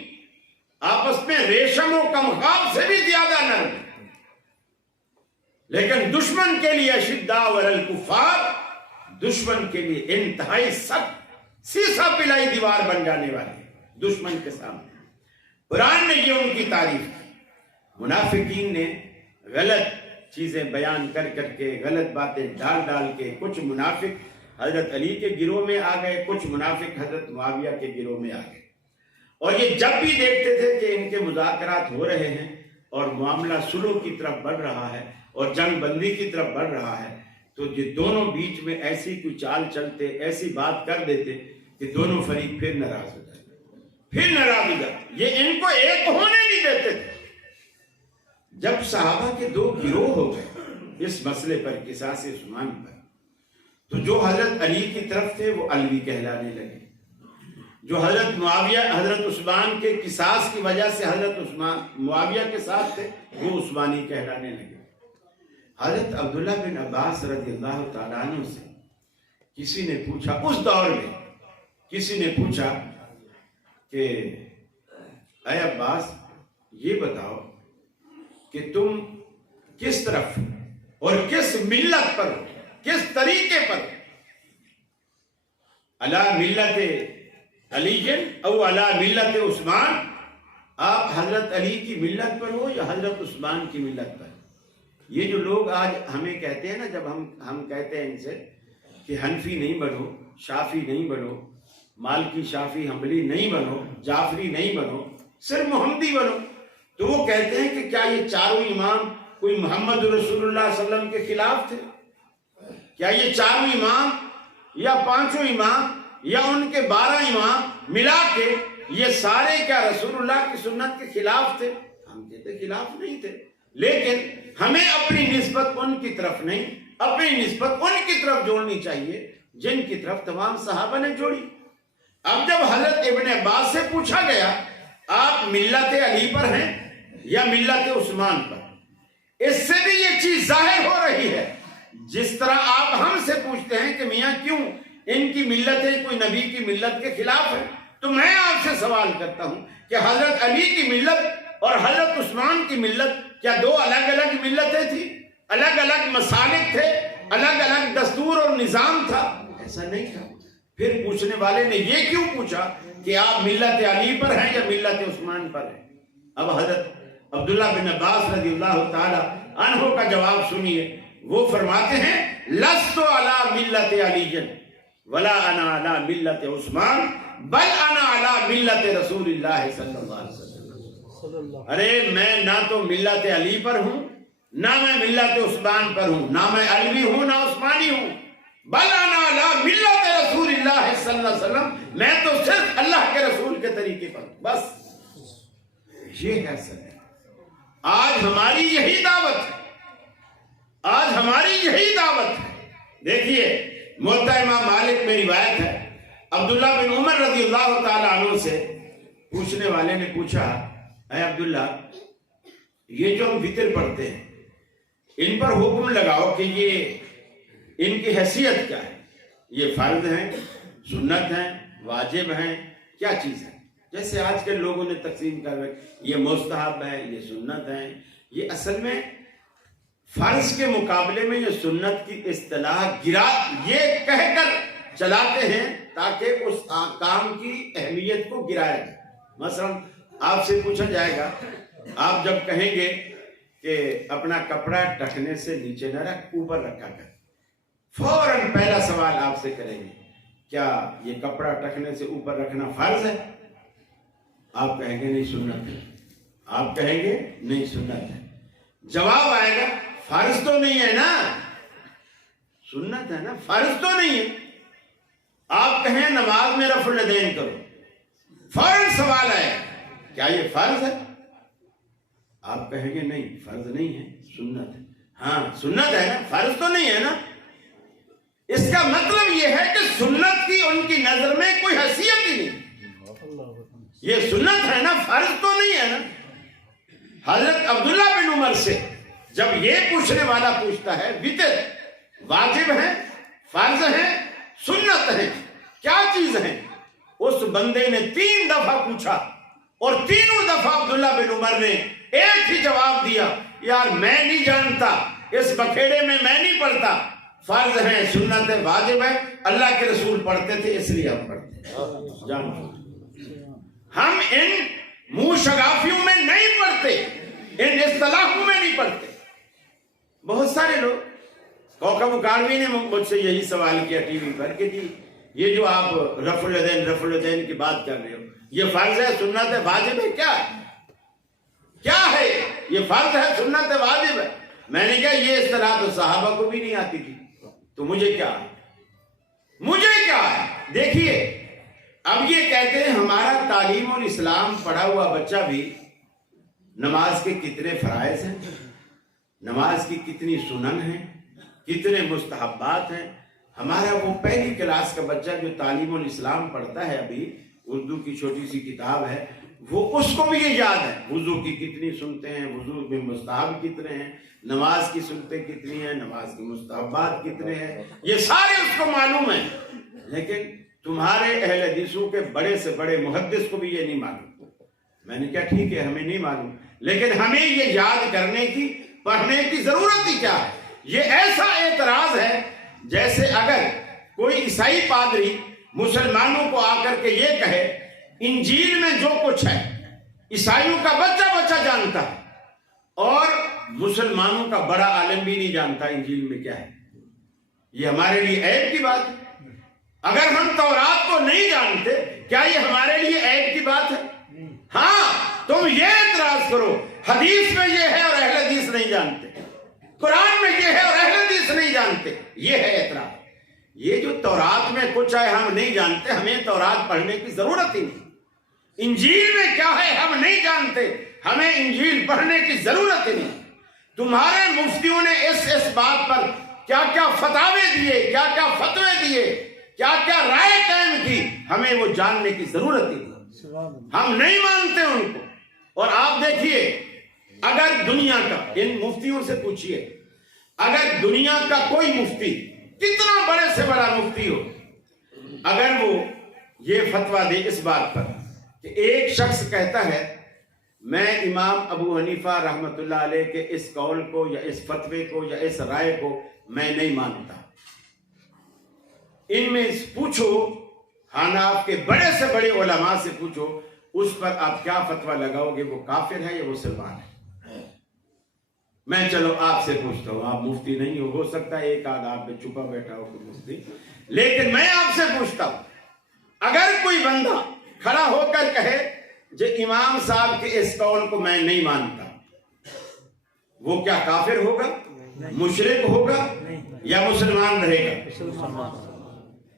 آپس میں ریشم و کمخاب سے بھی زیادہ نرم، لیکن دشمن کے لیے اشداء علی الکفار، دشمن کے لیے انتہائی سخت سیسا پلائی دیوار بن جانے والے دشمن کے سامنے۔ قرآن نے یہ ان کی تعریف کی۔ منافقین نے غلط چیزیں بیان کر کر کے، غلط باتیں ڈال ڈال کے، کچھ منافق حضرت علی کے گروہ میں آ گئے، کچھ منافق حضرت معاویہ کے گروہ میں آ گئے، اور یہ جب بھی دیکھتے تھے کہ ان کے مذاکرات ہو رہے ہیں اور معاملہ صلح کی طرف بڑھ رہا ہے اور جنگ بندی کی طرف بڑھ رہا ہے، تو یہ دونوں بیچ میں ایسی کوئی چال چلتے، ایسی بات کر دیتے کہ دونوں فریق پھر ناراض ہو جاتے، پھر ناراض ہو جاتے، یہ ان کو ایک ہونے نہیں دیتے تھے۔ جب صحابہ کے دو گروہ ہو گئے اس مسئلے پر، قصاص عثمان پر، تو جو حضرت علی کی طرف تھے وہ علوی کہلانے لگے، جو حضرت معاویہ حضرت عثمان کے قصاص کی وجہ سے حضرت عثمان معاویہ کے ساتھ تھے وہ عثمانی کہلانے لگے۔ حضرت عبداللہ بن عباس رضی اللہ تعالیٰ عنہ سے کسی نے پوچھا، اس دور میں کسی نے پوچھا کہ اے عباس یہ بتاؤ کہ تم کس طرف اور کس ملت پر، کس طریقے پر، علی ملت علی او علی ملت عثمان، آپ حضرت علی کی ملت پر ہو یا حضرت عثمان کی ملت پر؟ یہ جو لوگ آج ہمیں کہتے ہیں نا، جب ہم کہتے ہیں ان سے کہ حنفی نہیں بنو، شافی نہیں بنو، مالکی شافی حنبلی نہیں بنو، جعفری نہیں بنو، صرف محمدی بنو، تو وہ کہتے ہیں کہ کیا یہ چاروں امام کوئی محمد رسول اللہ صلی اللہ علیہ وسلم کے خلاف تھے؟ کیا یہ چاروں امام یا پانچوں امام یا ان کے 12 امام ملا کے یہ سارے کیا رسول اللہ کی سنت کے خلاف تھے؟ ہم کہتے خلاف نہیں تھے، لیکن ہمیں اپنی نسبت ان کی طرف نہیں، اپنی نسبت ان کی طرف جوڑنی چاہیے جن کی طرف تمام صحابہ نے جوڑی۔ اب جب حضرت ابن عباس سے پوچھا گیا آپ ملت علی پر ہیں یا ملت عثمان پر، اس سے بھی یہ چیز ظاہر ہو رہی ہے، جس طرح آپ ہم سے پوچھتے ہیں کہ میاں کیوں ان کی ملتیں کوئی نبی کی ملت کے خلاف ہے، تو میں آپ سے سوال کرتا ہوں کہ حضرت علی کی ملت اور حضرت عثمان کی ملت کیا دو الگ الگ ملتیں تھیں؟ الگ الگ مسالک تھے، الگ الگ دستور اور نظام تھا؟ ایسا نہیں تھا۔ پھر پوچھنے والے نے یہ کیوں پوچھا کہ آپ ملت علی پر ہیں یا ملت عثمان پر ہیں؟ اب حضرت عبداللہ بن عباس رضی اللہ تعالی عنہ کا جواب سنیے، وہ فرماتے ہیں لست علی ملت علی ولا انا علی ملت عثمان بل انا علی ملت رسول اللہ صلی اللہ علیہ وسلم۔ ارے میں نہ تو ملت علی پر ہوں، نہ میں ملت عثمان پر ہوں، نہ میں علوی ہوں نہ عثمانی ہوں، بل انا علی ملت رسول اللہ صلی اللہ علیہ وسلم، میں تو صرف اللہ کے رسول کے طریقے پر، بس یہ ہے سر۔ آج ہماری یہی دعوت ہے، آج ہماری یہی دعوت ہے۔ دیکھیے موطا امام مالک میں روایت ہے، عبداللہ بن عمر رضی اللہ تعالی عنہ سے پوچھنے والے نے پوچھا اے عبداللہ یہ جو ہم وتر پڑھتے ہیں ان پر حکم لگاؤ کہ یہ ان کی حیثیت کیا ہے، یہ فرض ہیں، سنت ہیں، واجب ہیں، کیا چیز ہے؟ جیسے آج کے لوگوں نے تقسیم کر رکھا، یہ مستحب ہے، یہ سنت ہے۔ یہ اصل میں فرض کے مقابلے میں یہ سنت کی اصطلاح گرا یہ کہہ کر چلاتے ہیں تاکہ اس کام کی اہمیت کو گرایا جائے۔ مثلا آپ سے پوچھا جائے گا، آپ جب کہیں گے کہ اپنا کپڑا ٹخنے سے نیچے نہ رکھ، اوپر رکھا کر، فوراً پہلا سوال آپ سے کریں گے کیا یہ کپڑا ٹخنے سے اوپر رکھنا فرض ہے؟ آپ کہیں گے نہیں سنت ہے، آپ کہیں گے نہیں سنت ہے۔ جواب آئے گا فرض تو نہیں ہے نا، سنت ہے نا، فرض تو نہیں ہے۔ آپ کہیں نماز میں رفع الیدین کرو، فوراً سوال ہے کیا یہ فرض ہے؟ آپ کہیں گے نہیں فرض نہیں ہے، سنت ہے۔ ہاں سنت ہے نا، فرض تو نہیں ہے نا۔ اس کا مطلب یہ ہے کہ سنت کی ان کی نظر میں کوئی حیثیت ہی نہیں، یہ سنت ہے نا، فرض تو نہیں ہے نا۔ حضرت عبداللہ بن عمر سے جب یہ پوچھنے والا پوچھتا ہے وتر واجب ہے، فرض ہے، سنت ہے، کیا چیز ہے، اس بندے نے 3 دفعہ پوچھا اور تینوں دفعہ عبداللہ بن عمر نے ایک ہی جواب دیا، یار میں نہیں جانتا، اس بکھیڑے میں میں نہیں پڑھتا، فرض ہے، سنت ہے، واجب ہے، اللہ کے رسول پڑھتے تھے اس لیے ہم پڑھتے ہیں۔ جانتے ہم ان منہ شگافیوں میں نہیں پڑھتے، ان اصطلاحوں میں نہیں پڑھتے۔ بہت سارے لوگ، کوکب اکاڑوی نے مجھ سے یہی سوال کیا ٹی وی پر کہ جی یہ جو آپ رفع الیدین کی بات کر رہے ہو، یہ فرض ہے، سنت ہے، واجب ہے، کیا ہے؟ کیا ہے یہ؟ فرض ہے، سنت ہے، واجب ہے؟ میں نے کہا یہ اصطلاح تو صحابہ کو بھی نہیں آتی تھی، تو مجھے کیا ہے؟ مجھے کیا ہے؟ دیکھیے اب یہ کہتے ہیں ہمارا تعلیم الاسلام پڑھا ہوا بچہ بھی نماز کے کتنے فرائض ہیں، نماز کی کتنی سنن ہیں، کتنے مستحبات ہیں۔ ہمارا وہ پہلی کلاس کا بچہ جو تعلیم الاسلام پڑھتا ہے، ابھی اردو کی چھوٹی سی کتاب ہے، وہ اس کو بھی یہ یاد ہے وضو کی کتنی سنتے ہیں، وضو میں مستحب کتنے ہیں، نماز کی سنتیں کتنی ہیں، نماز کے مستحبات کتنے ہیں، یہ سارے اس کو معلوم ہیں۔ لیکن تمہارے اہل حدیثوں کے بڑے سے بڑے محدث کو بھی یہ نہیں معلوم۔ میں نے کہا ٹھیک ہے ہمیں نہیں معلوم، لیکن ہمیں یہ یاد کرنے کی، پڑھنے کی ضرورت ہی کیا ہے؟ یہ ایسا اعتراض ہے جیسے اگر کوئی عیسائی پادری مسلمانوں کو آ کر کے یہ کہے انجیل میں جو کچھ ہے عیسائیوں کا بچہ بچہ جانتا ہے اور مسلمانوں کا بڑا عالم بھی نہیں جانتا انجیل میں کیا ہے، یہ ہمارے لیے عیب کی بات ہے۔ اگر ہم تورات کو نہیں جانتے کیا یہ ہمارے لیے عیب کی بات ہے؟ ہاں تم یہ اعتراض کرو حدیث میں یہ ہے اور اہل حدیث نہیں جانتے، قرآن میں یہ ہے اور اہل حدیث نہیں جانتے، یہ ہے اعتراض۔ یہ جو تورات میں کچھ ہے ہم نہیں جانتے، ہمیں تورات پڑھنے کی ضرورت ہی نہیں۔ انجیل میں کیا ہے ہم نہیں جانتے، ہمیں انجیل پڑھنے کی ضرورت ہی نہیں۔ تمہارے مفتیوں نے اس بات پر کیا کیا فتاوے دیے، کیا کیا فتوے دیے، کیا کیا رائے قائم کی، ہمیں وہ جاننے کی ضرورت ہی نہیں، ہم نہیں مانتے ان کو۔ اور آپ دیکھیے اگر دنیا کا، ان مفتیوں سے پوچھئے، اگر دنیا کا کوئی مفتی کتنا بڑے سے بڑا مفتی ہو، اگر وہ یہ فتویٰ دے اس بات پر کہ ایک شخص کہتا ہے میں امام ابو حنیفہ رحمۃ اللہ علیہ کے اس قول کو یا اس فتوے کو یا اس رائے کو میں نہیں مانتا، ان میں پوچھو حناف کے بڑے سے بڑے علماء سے پوچھو، اس پر آپ کیا فتویٰ لگاؤ گے، وہ کافر ہے یا مسلمان ہے؟ میں چلو آپ سے پوچھتا ہوں، آپ مفتی نہیں ہو سکتا ہے ایک آدھ آپ پہ چھپا بیٹھا ہو کوئی مفتی، لیکن میں آپ سے پوچھتا ہوں اگر کوئی بندہ کھڑا ہو کر کہے جو امام صاحب کے اس قول کو میں نہیں مانتا، وہ کیا کافر ہوگا، مشرک ہوگا یا مسلمان رہے گا؟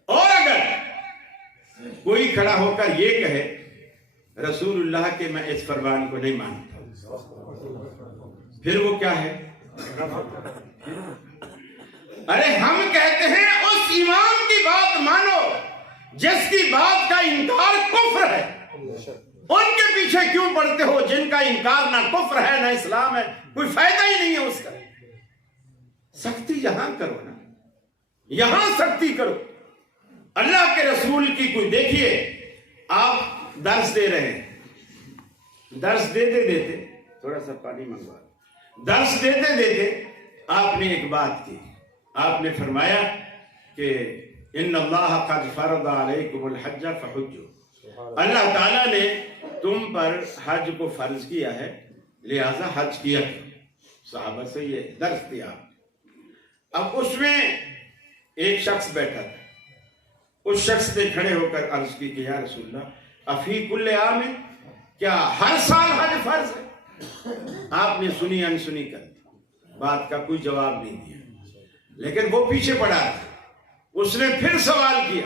اور اگر کوئی کھڑا ہو کر یہ کہے رسول اللہ کے میں اس فرمان کو نہیں مانتا، پھر وہ کیا ہے؟ ارے ہم کہتے ہیں اس امام کی بات مانو جس کی بات کا انکار کفر ہے، ان کے پیچھے کیوں پڑتے ہو جن کا انکار نہ کفر ہے نہ اسلام ہے، کوئی فائدہ ہی نہیں ہے اس کا۔ سختی یہاں کرو نا، یہاں سختی کرو۔ اللہ کے رسول کی کوئی، دیکھیے آپ درس دے رہے ہیں، درس دیتے دیتے تھوڑا سا پانی منگوا، درس دیتے دیتے آپ نے ایک بات کی، آپ نے فرمایا کہ ان اللہ قد فرض علیکم الحج فحجوا، اللہ تعالیٰ نے تم پر حج کو فرض کیا ہے لہذا حج کیا کرو۔ صحابہ سے یہ درس دیا۔ اب اس میں ایک شخص بیٹھا تھا، اس شخص نے کھڑے ہو کر عرض کی کہ یا رسول اللہ افی کل عام، کیا ہر سال حج فرض ہے؟ آپ نے سنی انسنی کر دی، بات کا کوئی جواب نہیں دیا، لیکن وہ پیچھے پڑا تھا۔ اس نے پھر سوال کیا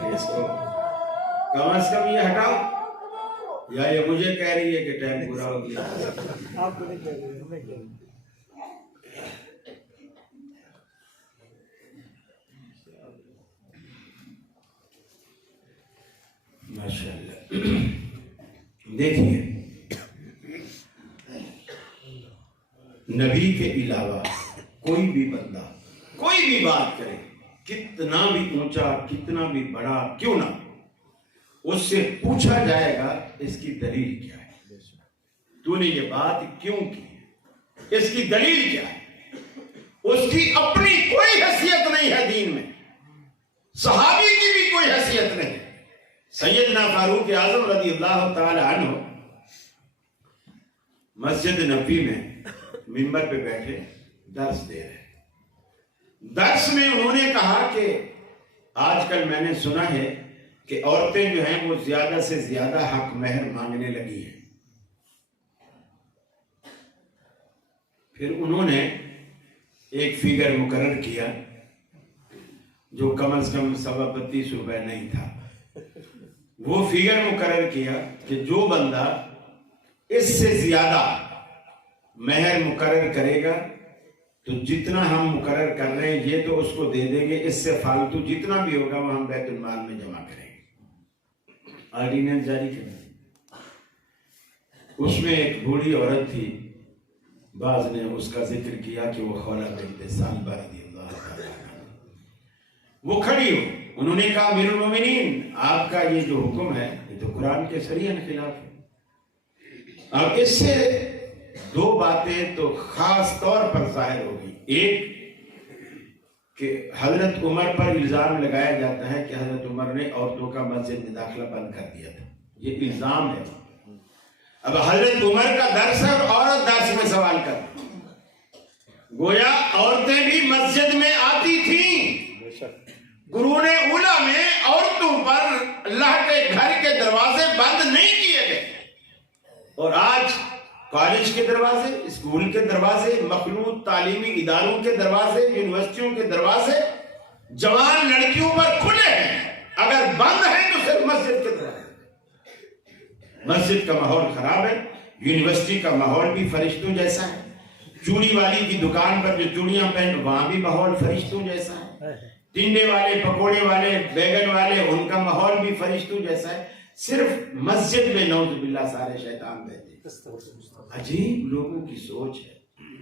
کہ اس کو کم از کم یہ ہٹاؤ، یا یہ مجھے کہہ رہی ہے کہ ٹائم پورا ہو گیا. آپ کو نہیں کہہ رہے ہیں، ہمیں کہہ رہے ہیں. ماشاءاللہ. دیکھیے نبی کے علاوہ کوئی بھی بندہ کوئی بھی بات کرے، کتنا بھی اونچا کتنا بھی بڑا کیوں نہ، اس سے پوچھا جائے گا اس کی دلیل کیا ہے، تو نے یہ بات کیوں کی، اس کی دلیل کیا ہے. اس کی اپنی کوئی حیثیت نہیں ہے دین میں، صحابی کی بھی کوئی حیثیت نہیں. سیدنا فاروق اعظم رضی اللہ تعالی عنہ مسجد نبوی میں منبر پہ بیٹھے درس دے رہے. درس میں انہوں نے کہا کہ آج کل میں نے سنا ہے کہ عورتیں جو ہیں وہ زیادہ سے زیادہ حق مہر مانگنے لگی ہیں. پھر انہوں نے ایک فگر مقرر کیا جو کم از کم 32.25 روپے نہیں تھا. وہ فگر مقرر کیا کہ جو بندہ اس سے زیادہ مہر مقرر کرے گا تو جتنا ہم مقرر کر رہے ہیں یہ تو اس کو دے دیں گے، اس سے فالتو جتنا بھی ہوگا وہ ہم بیت المال میں جمع کریں گے. آرڈیننس جاری کریں. اس میں ایک بوڑھی عورت تھی، بعض نے اس کا ذکر کیا کہ وہ خولہ بنت سالبہ رضی اللہ تعالیٰ عنہ. وہ کھڑی ہو، انہوں نے کہا امیر المومنین آپ کا یہ جو حکم ہے یہ تو قرآن کے صریحاً خلاف ہے. اب اس سے دو باتیں تو خاص طور پر ظاہر ہوگی. ایک کہ حضرت عمر پر الزام لگایا جاتا ہے کہ حضرت عمر نے عورتوں کا مسجد میں داخلہ بند کر دیا تھا، یہ الزام ہے. اب حضرت عمر کا درس ہے اور عورت درس میں سوال کر، گویا عورتیں بھی مسجد میں آتی تھیں. قرون اولیٰ میں عورتوں پر اللہ کے گھر کے دروازے بند نہیں کیے گئے، اور آج کالج کے دروازے، اسکول کے دروازے، مخلوط تعلیمی اداروں کے دروازے، یونیورسٹیوں کے دروازے جوان لڑکیوں پر کھلے ہیں. اگر بند ہیں تو صرف مسجد کے دروازے. مسجد کا ماحول خراب ہے، یونیورسٹی کا ماحول بھی فرشتوں جیسا ہے، چوڑی والی کی دکان پر جو چوڑیاں پہن وہاں بھی ماحول فرشتوں جیسا ہے، ٹنڈے والے پکوڑے والے بیگن والے ان کا ماحول بھی فرشتوں جیسا ہے. صرف مسجد میں نعوذ باللہ سارے شیطان بیٹھے. عجیب لوگوں کی سوچ ہے،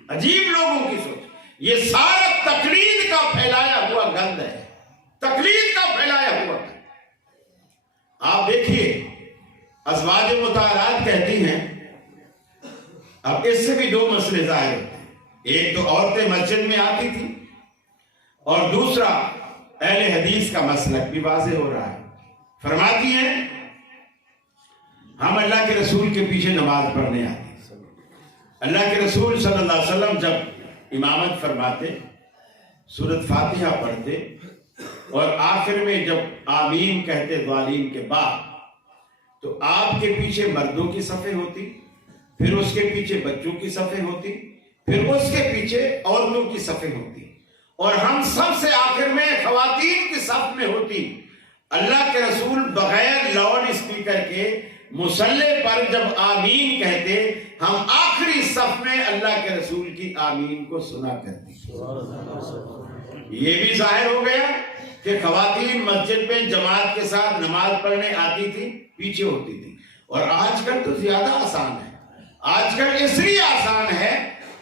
عجیب لوگوں کی سوچ. یہ سارا تقلید کا پھیلایا ہوا گند ہے، تقلید کا پھیلایا ہوا گند. آپ دیکھیے ازواج مطہرات کہتی ہیں، اب اس سے بھی دو مسئلے ظاہر ہوتے ہیں. ایک تو عورتیں مسجد میں آتی تھی، اور دوسرا اہل حدیث کا مسلک بھی واضح ہو رہا ہے. فرماتی ہیں ہم اللہ کے رسول کے پیچھے نماز پڑھنے آتے. اللہ کے رسول صلی اللہ علیہ وسلم جب امامت فرماتے سورۃ فاتحہ پڑھتے اور آخر میں جب آمین کہتے ظالم کے بعد، تو آپ کے پیچھے مردوں کی صفیں ہوتی، پھر اس کے پیچھے بچوں کی صفیں ہوتی، پھر اس کے پیچھے عورتوں کی صفیں ہوتی، اور ہم سب سے آخر میں خواتین کی صف میں ہوتی. اللہ کے رسول بغیر لاؤڈ اسپیکر کے مصلی پر جب آمین کہتے، ہم آخری صف میں اللہ کے رسول کی آمین کو سنا کرتے. یہ بھی ظاہر ہو گیا کہ خواتین مسجد میں جماعت کے ساتھ نماز پڑھنے آتی تھی، پیچھے ہوتی تھی. اور آج کل تو زیادہ آسان ہے. آج کل اس لیے آسان ہے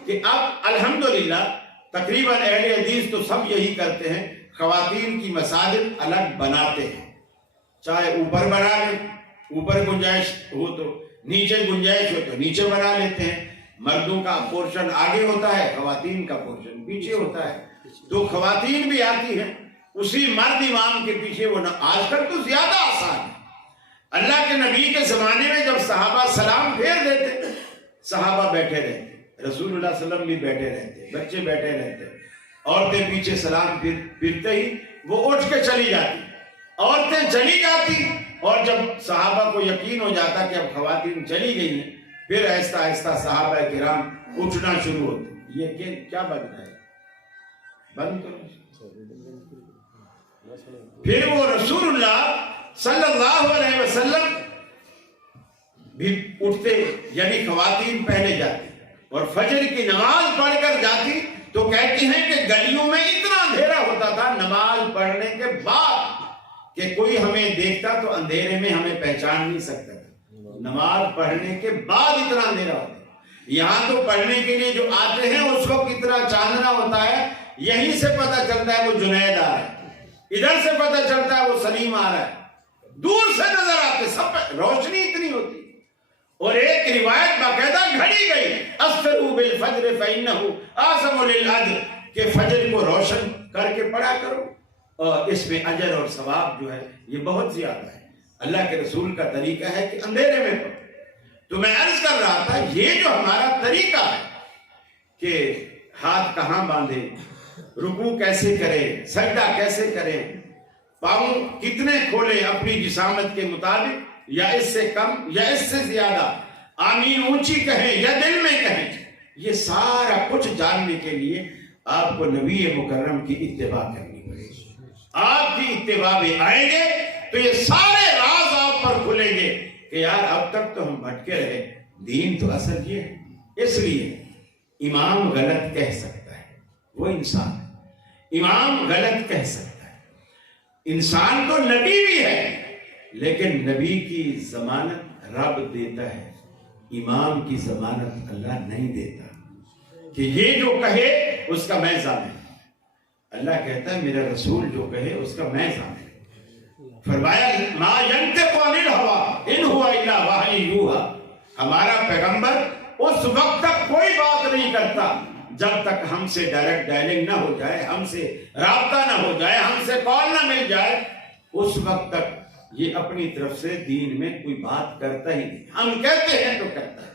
کہ اب الحمدللہ تقریباً اہل حدیث تو سب یہی کرتے ہیں، خواتین کی مساجد الگ بناتے ہیں. چاہے اوپر بنا لیں، اوپر گنجائش ہو تو، نیچے گنجائش ہو تو نیچے بنا لیتے ہیں. مردوں کا پورشن آگے ہوتا ہے، خواتین کا پورشن پیچھے ہوتا ہے. تو خواتین بھی آتی ہیں اسی مرد امام کے پیچھے. وہ آج کل تو زیادہ آسان ہے. اللہ کے نبی کے زمانے میں جب صحابہ سلام پھیر دیتے، صحابہ بیٹھے رہتے، رسول اللہ صلی اللہ علیہ وسلم بھی بیٹھے رہتے، بچے بیٹھے رہتے، عورتیں پیچھے سلام پھرتے ہی وہ اٹھ کے چلی جاتی، عورتیں چلی جاتی. اور جب صحابہ کو یقین ہو جاتا کہ اب خواتین چلی گئی ہیں، پھر آہستہ آہستہ صحابہ کرام اٹھنا شروع ہوتے. یہ کیا بن رہا ہے؟ بند کرو. پھر وہ رسول اللہ صلی اللہ علیہ وسلم بھی اٹھتے، یعنی خواتین پہلے جاتی اور فجر کی نماز پڑھ کر جاتی تو کہتی ہیں کہ گلیوں میں اتنا اندھیرا ہوتا تھا نماز پڑھنے کے بعد کہ کوئی ہمیں دیکھتا تو اندھیرے میں ہمیں پہچان نہیں سکتا تھا۔ نماز پڑھنے کے بعد اتنا اندھیرا ہوتا ہے۔ یہاں تو پڑھنے کے لیے جو آتے ہیں اس وقت اتنا چاندنا ہوتا ہے، یہیں سے پتہ چلتا ہے وہ جنید آ رہا ہے، ادھر سے پتہ چلتا ہے وہ سلیم آ رہا ہے، دور سے نظر آتے، سب پہ روشنی اتنی ہوتی۔ اور ایک روایت باقاعدہ گھڑی گئی، اسفروا بالفجر فإنه اعظم للأجر، کہ فجر کو روشن کر کے پڑھا کرو اور اس میں اجر اور ثواب جو ہے یہ بہت زیادہ ہے۔ اللہ کے رسول کا طریقہ ہے کہ اندھیرے میں پڑھو۔ تو میں عرض کر رہا تھا یہ جو ہمارا طریقہ ہے کہ ہاتھ کہاں باندھے، رکوع کیسے کرے، سجدہ کیسے کرے، پاؤں کتنے کھولے اپنی جسامت کے مطابق، یا اس سے کم یا اس سے زیادہ، آمین اونچی کہیں یا دل میں کہیں، یہ سارا کچھ جاننے کے لیے آپ کو نبی مکرم کی اتباع کرنی پڑے گی۔ آپ کی اتباع میں آئیں گے تو یہ سارے راز آپ پر کھلیں گے کہ یار اب تک تو ہم بھٹکے رہے، دین تو اصل یہ ہے۔ اس لیے امام غلط کہہ سکتا ہے، وہ انسان ہے، امام غلط کہہ سکتا ہے، انسان تو نبی بھی ہے لیکن نبی کی ضمانت رب دیتا ہے، امام کی ضمانت اللہ نہیں دیتا کہ یہ جو کہے اس کا میں ضامن۔ اللہ کہتا ہے میرا رسول جو کہے اس کا میں ضامن۔ فرمایا ما ينطق عن الهوى ان هو الا وحی یوحی، ہمارا پیغمبر اس وقت تک کوئی بات نہیں کرتا جب تک ہم سے ڈائریکٹ ڈائلنگ نہ ہو جائے، ہم سے رابطہ نہ ہو جائے، ہم سے کال نہ مل جائے، اس وقت تک یہ اپنی طرف سے دین میں کوئی بات کرتا ہی نہیں، ہم کہتے ہیں تو کرتا ہے۔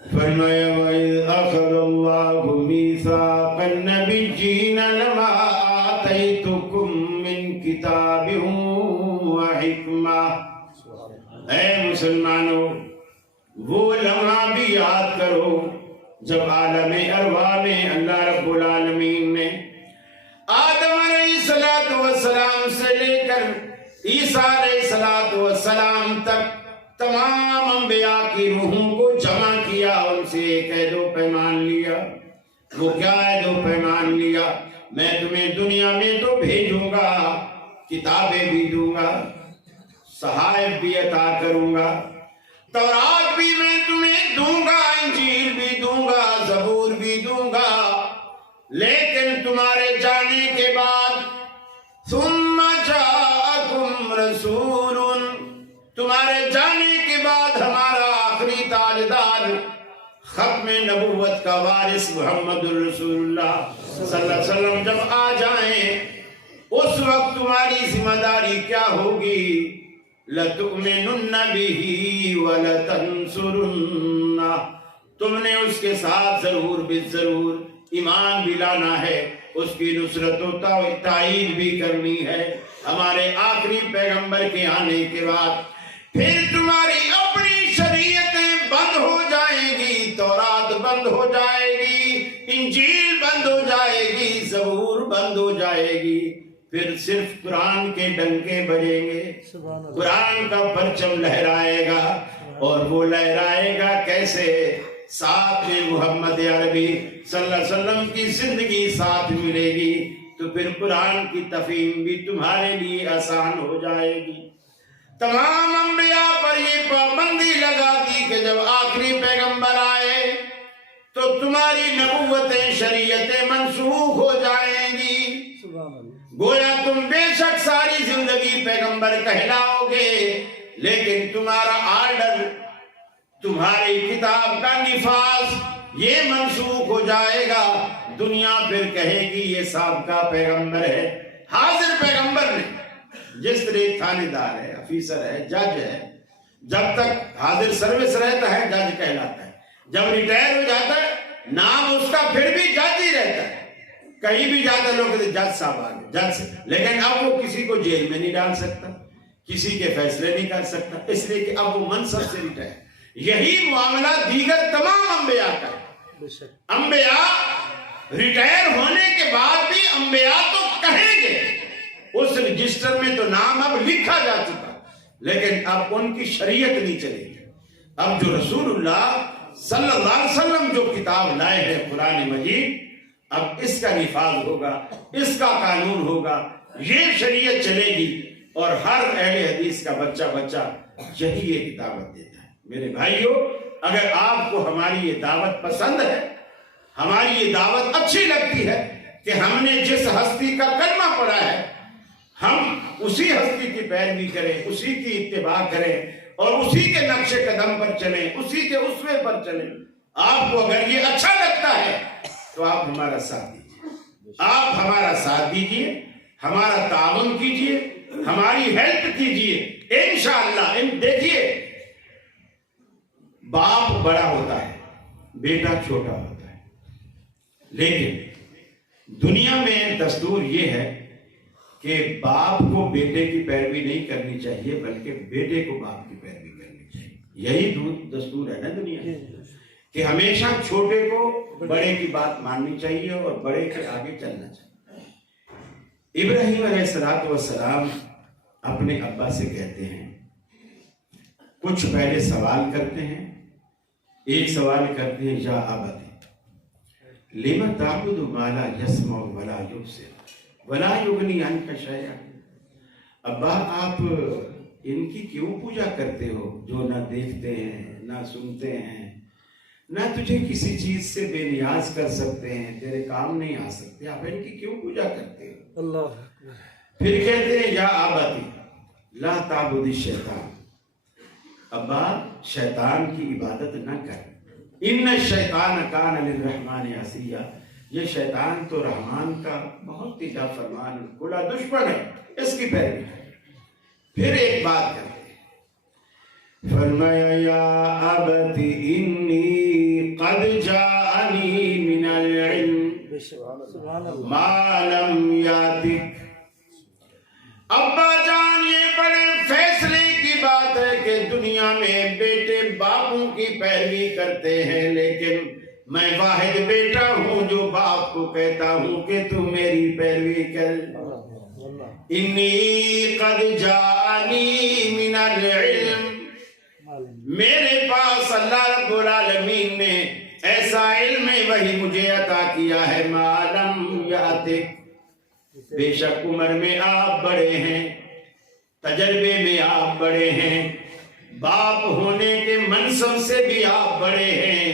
فرمایا وَإِذْ أَخَذَ اللَّهُ مِيثَاقَ النَّبِيِّينَ لَمَا آتَيْتُكُم مِّن كِتَابٍ وَحِكْمَةٍ، اے مسلمانوں وہ لمحہ بھی یاد کرو جب عالم ارواح میں اللہ رب العالمین نے آدم علیہ السلام سے لے کر عیسیٰ علیہ السلام تک تمام انبیاء کی روحوں کو جمع کیا، ان سے ایک عہد و پیمان لیا۔ وہ کیا عہد و پیمان لیا؟ میں تمہیں دنیا میں تو بھیجوں گا، کتابیں بھی دوں گا، صحائف بھی عطا کروں گا، تورات بھی میں تمہیں دوں گا، انجیل بھی دوں گا، زبور بھی دوں گا، لیکن تمہارے جانے کے بعد ثم جاءکم رسول، تمہارے جانے کے بعد ہمارا آخری تاجدار، ختم نبوت کا وارث محمد الرسول اللہ صلی اللہ علیہ وسلم جب آ جائیں، اس وقت تمہاری ذمہ داری کیا ہوگی؟ لَتُؤْمِنُنَّ بِهِ وَلَتَنْصُرُنَّ، تم نے اس کے ساتھ ضرور بالضرور ایمان بھی لانا ہے، اس کی نصرت و تائید بھی کرنی ہے۔ ہمارے آخری پیغمبر کے آنے کے بعد پھر تمہاری اپنی شریعتیں بند ہو جائیں گی، تورات بند ہو جائے گی، انجیل بند ہو جائے گی، زبور بند ہو جائے گی، پھر صرف قرآن کے ڈنکے بجیں گے، قرآن کا پرچم لہرائے گا، اور وہ لہرائے گا کیسے؟ ساتھ میں محمد عربی صلی اللہ علیہ وسلم کی زندگی ساتھ ملے گی، تو پھر قرآن کی تفہیم بھی تمہارے لیے آسان ہو جائے گی۔ تمام انبیاء پر یہ پابندی لگا دی کہ جب آخری پیغمبر آئے تو تمہاری نبوتیں، شریعتیں منسوخ ہو جائیں گی، گویا تم بے شک ساری زندگی پیغمبر کہلاؤ گے، لیکن تمہارا آرڈر، تمہاری کتاب کا نفاذ یہ منسوخ ہو جائے گا۔ دنیا پھر کہے گی یہ سابقہ پیغمبر ہے، حاضر پیغمبر نہیں۔ جس طرح تھانے دار ہے، افیسر ہے، جج ہے، جب تک حاضر سروس رہتا ہے جج کہلاتا ہے، جب ریٹائر ہو جاتا ہے نام اس کا پھر بھی جج ہی رہتا ہے، کہیں بھی جاتا ہے لوگ کہتے ہیں جج صاحب آ گئے، جج سے، لیکن اب وہ کسی کو جیل میں نہیں ڈال سکتا، کسی کے فیصلے نہیں کر سکتا، اس لیے کہ اب وہ منصب سے ریٹائر۔ یہی معاملہ دیگر تمام انبیاء کا ہے۔ انبیاء ریٹائر ہونے کے بعد بھی انبیاء تو کہیں گے، اس رجسٹر میں تو نام اب لکھا جا چکا، لیکن اب ان کی شریعت نہیں چلے گی۔ اب جو رسول اللہ صلی اللہ علیہ وسلم جو کتاب لائے ہیں قرآن مجید، اب اس کا نفاذ ہوگا، اس کا قانون ہوگا، یہ شریعت چلے گی، اور ہر اہل حدیث کا بچہ یہی ایک دعوت دیتا ہے۔ میرے بھائیوں، اگر آپ کو ہماری یہ دعوت پسند ہے، ہماری یہ دعوت اچھی لگتی ہے کہ ہم نے جس ہستی کا کلمہ پڑھا ہے ہم اسی ہستی کی پیروی کریں، اسی کی اتباع کریں، اور اسی کے نقش قدم پر چلیں، اسی کے اسوے پر چلیں، آپ کو اگر یہ اچھا لگتا ہے تو آپ ہمارا ساتھ دیجیے، آپ ہمارا ساتھ دیجیے، ہمارا تعاون کیجیے، ہماری ہیلپ کیجیے، انشاءاللہ۔ دیکھیے، باپ بڑا ہوتا ہے، بیٹا چھوٹا ہوتا ہے، لیکن دنیا میں دستور یہ ہے کہ باپ کو بیٹے کی پیروی نہیں کرنی چاہیے، بلکہ بیٹے کو باپ کی پیروی کرنی چاہیے۔ یہی دستور ہے نا دنیا میں، کہ ہمیشہ چھوٹے کو بڑے کی بات ماننی چاہیے اور بڑے کے آگے چلنا چاہیے۔ ابراہیم علیہ السلام اپنے ابا سے کہتے ہیں، کچھ پہلے سوال کرتے ہیں۔ ایک سوال کرتے ہیں، یا ابتی لم تعبد ما لا يسمع ولا يبصر ولا یغنی عنک شیئا، ابا آپ ان کی کیوں پوجا کرتے ہو جو نہ دیکھتے ہیں، نہ سنتے ہیں، نہ تجھے کسی چیز سے بے نیاز کر سکتے ہیں، تیرے کام نہیں آ سکتے، آپ ان کی کیوں پوجا کرتے ہو؟ اللہ۔ پھر کہتے ہیں، یا ابتی لا تعبد الشیطان، ابا شیطان کی عبادت نہ کر، ان الشیطان کان للرحمن عصیا، یہ شیطان تو رحمان کا بہت ہی نافرمان کھلا دشمن ہے، اس کی پیروی ہے۔ پھر ایک بات کرتے ہیں، فرمایا، یا ابت انی قد جاءنی من العلم ما لم یاتک، ابا جان یہ بڑے فیصلے کی بات ہے کہ دنیا میں بیٹے باپوں کی پیروی کرتے ہیں، لیکن میں واحد بیٹا ہوں جو باپ کو کہتا ہوں کہ تم میری پیروی کر۔ انی قد جاءنی من العلم، میرے پاس اللہ رب العالمین نے ایسا علم وہی مجھے عطا کیا ہے، ما لم یاتک، بے شک عمر میں آپ بڑے ہیں، تجربے میں آپ بڑے ہیں، باپ ہونے کے منصب سے بھی آپ بڑے ہیں،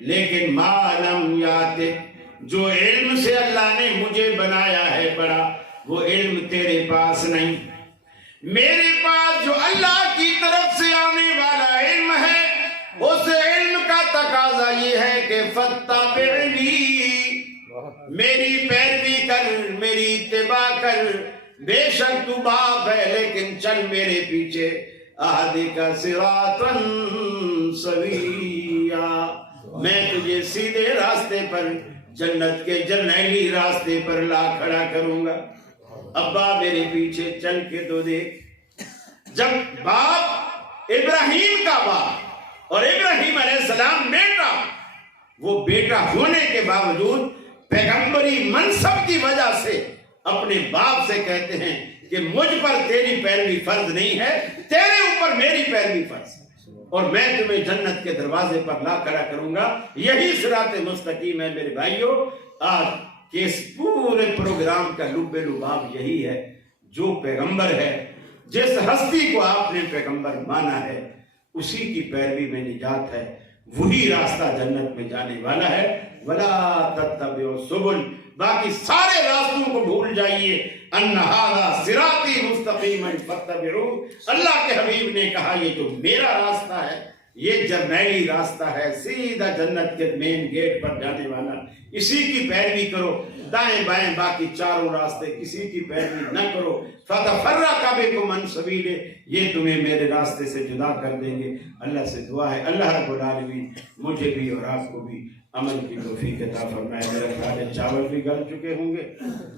لیکن ما لم یاتک، جو علم سے اللہ نے مجھے بنایا ہے بڑا، وہ علم تیرے پاس نہیں۔ میرے پاس جو اللہ کی طرف سے آنے والا علم ہے، اس علم کا تقاضا یہ ہے کہ فاتبعنی، میری پیروی کر، میری اتباع کر، بے شک تو باپ ہے لیکن چل میرے پیچھے، اہدک صراطا سویا، میں تجھے سیدھے راستے پر، جنت کے جرنیلی راستے پر لا کھڑا کروں گا۔ ابا میرے پیچھے چل کے تو دیکھ، جب باپ ابراہیم کا باپ اور ابراہیم علیہ السلام بیٹا، وہ بیٹا ہونے کے باوجود پیغمبری منصب کی وجہ سے اپنے باپ سے کہتے ہیں کہ مجھ پر تیری پیروی فرض نہیں ہے، تیرے اوپر میری پیروی فرض ہے، اور میں تمہیں جنت کے دروازے پر لا کھڑا کروں گا۔ یہی صراط مستقیم ہے میرے بھائیوں۔ آج کے اس پورے پروگرام کا لب لباب یہی ہے، جو پیغمبر ہے، جس ہستی کو آپ نے پیغمبر مانا ہے، اسی کی پیروی میں نجات ہے، وہی راستہ جنت میں جانے والا ہے۔ وَلَا تَتَّبِعُوا السُّبُلَ، باقی سارے راستوں کو بھول جائیے، ان ھذا صراطی مستقیما فاتبعوہ، اللہ کے حبیب نے کہا یہ جو میرا راستہ ہے، یہ جرنیلی راستہ ہے، سیدھا جنت کے مین گیٹ پر جانے والا، اسی کی پیروی کرو، دائیں بائیں باقی چاروں راستے کسی کی پیروی نہ کرو۔ فَتَفَرَّقَ بِكُمْ عَنْ سَبِيلِهِ، یہ تمہیں میرے راستے سے جدا کر دیں گے۔ اللہ سے دعا ہے اللہ رب العالمین مجھے بھی اور آپ کو بھی عمل کی توفیق عطا فرمائے۔ میرا خیال ہے چاول بھی گل چکے ہوں گے۔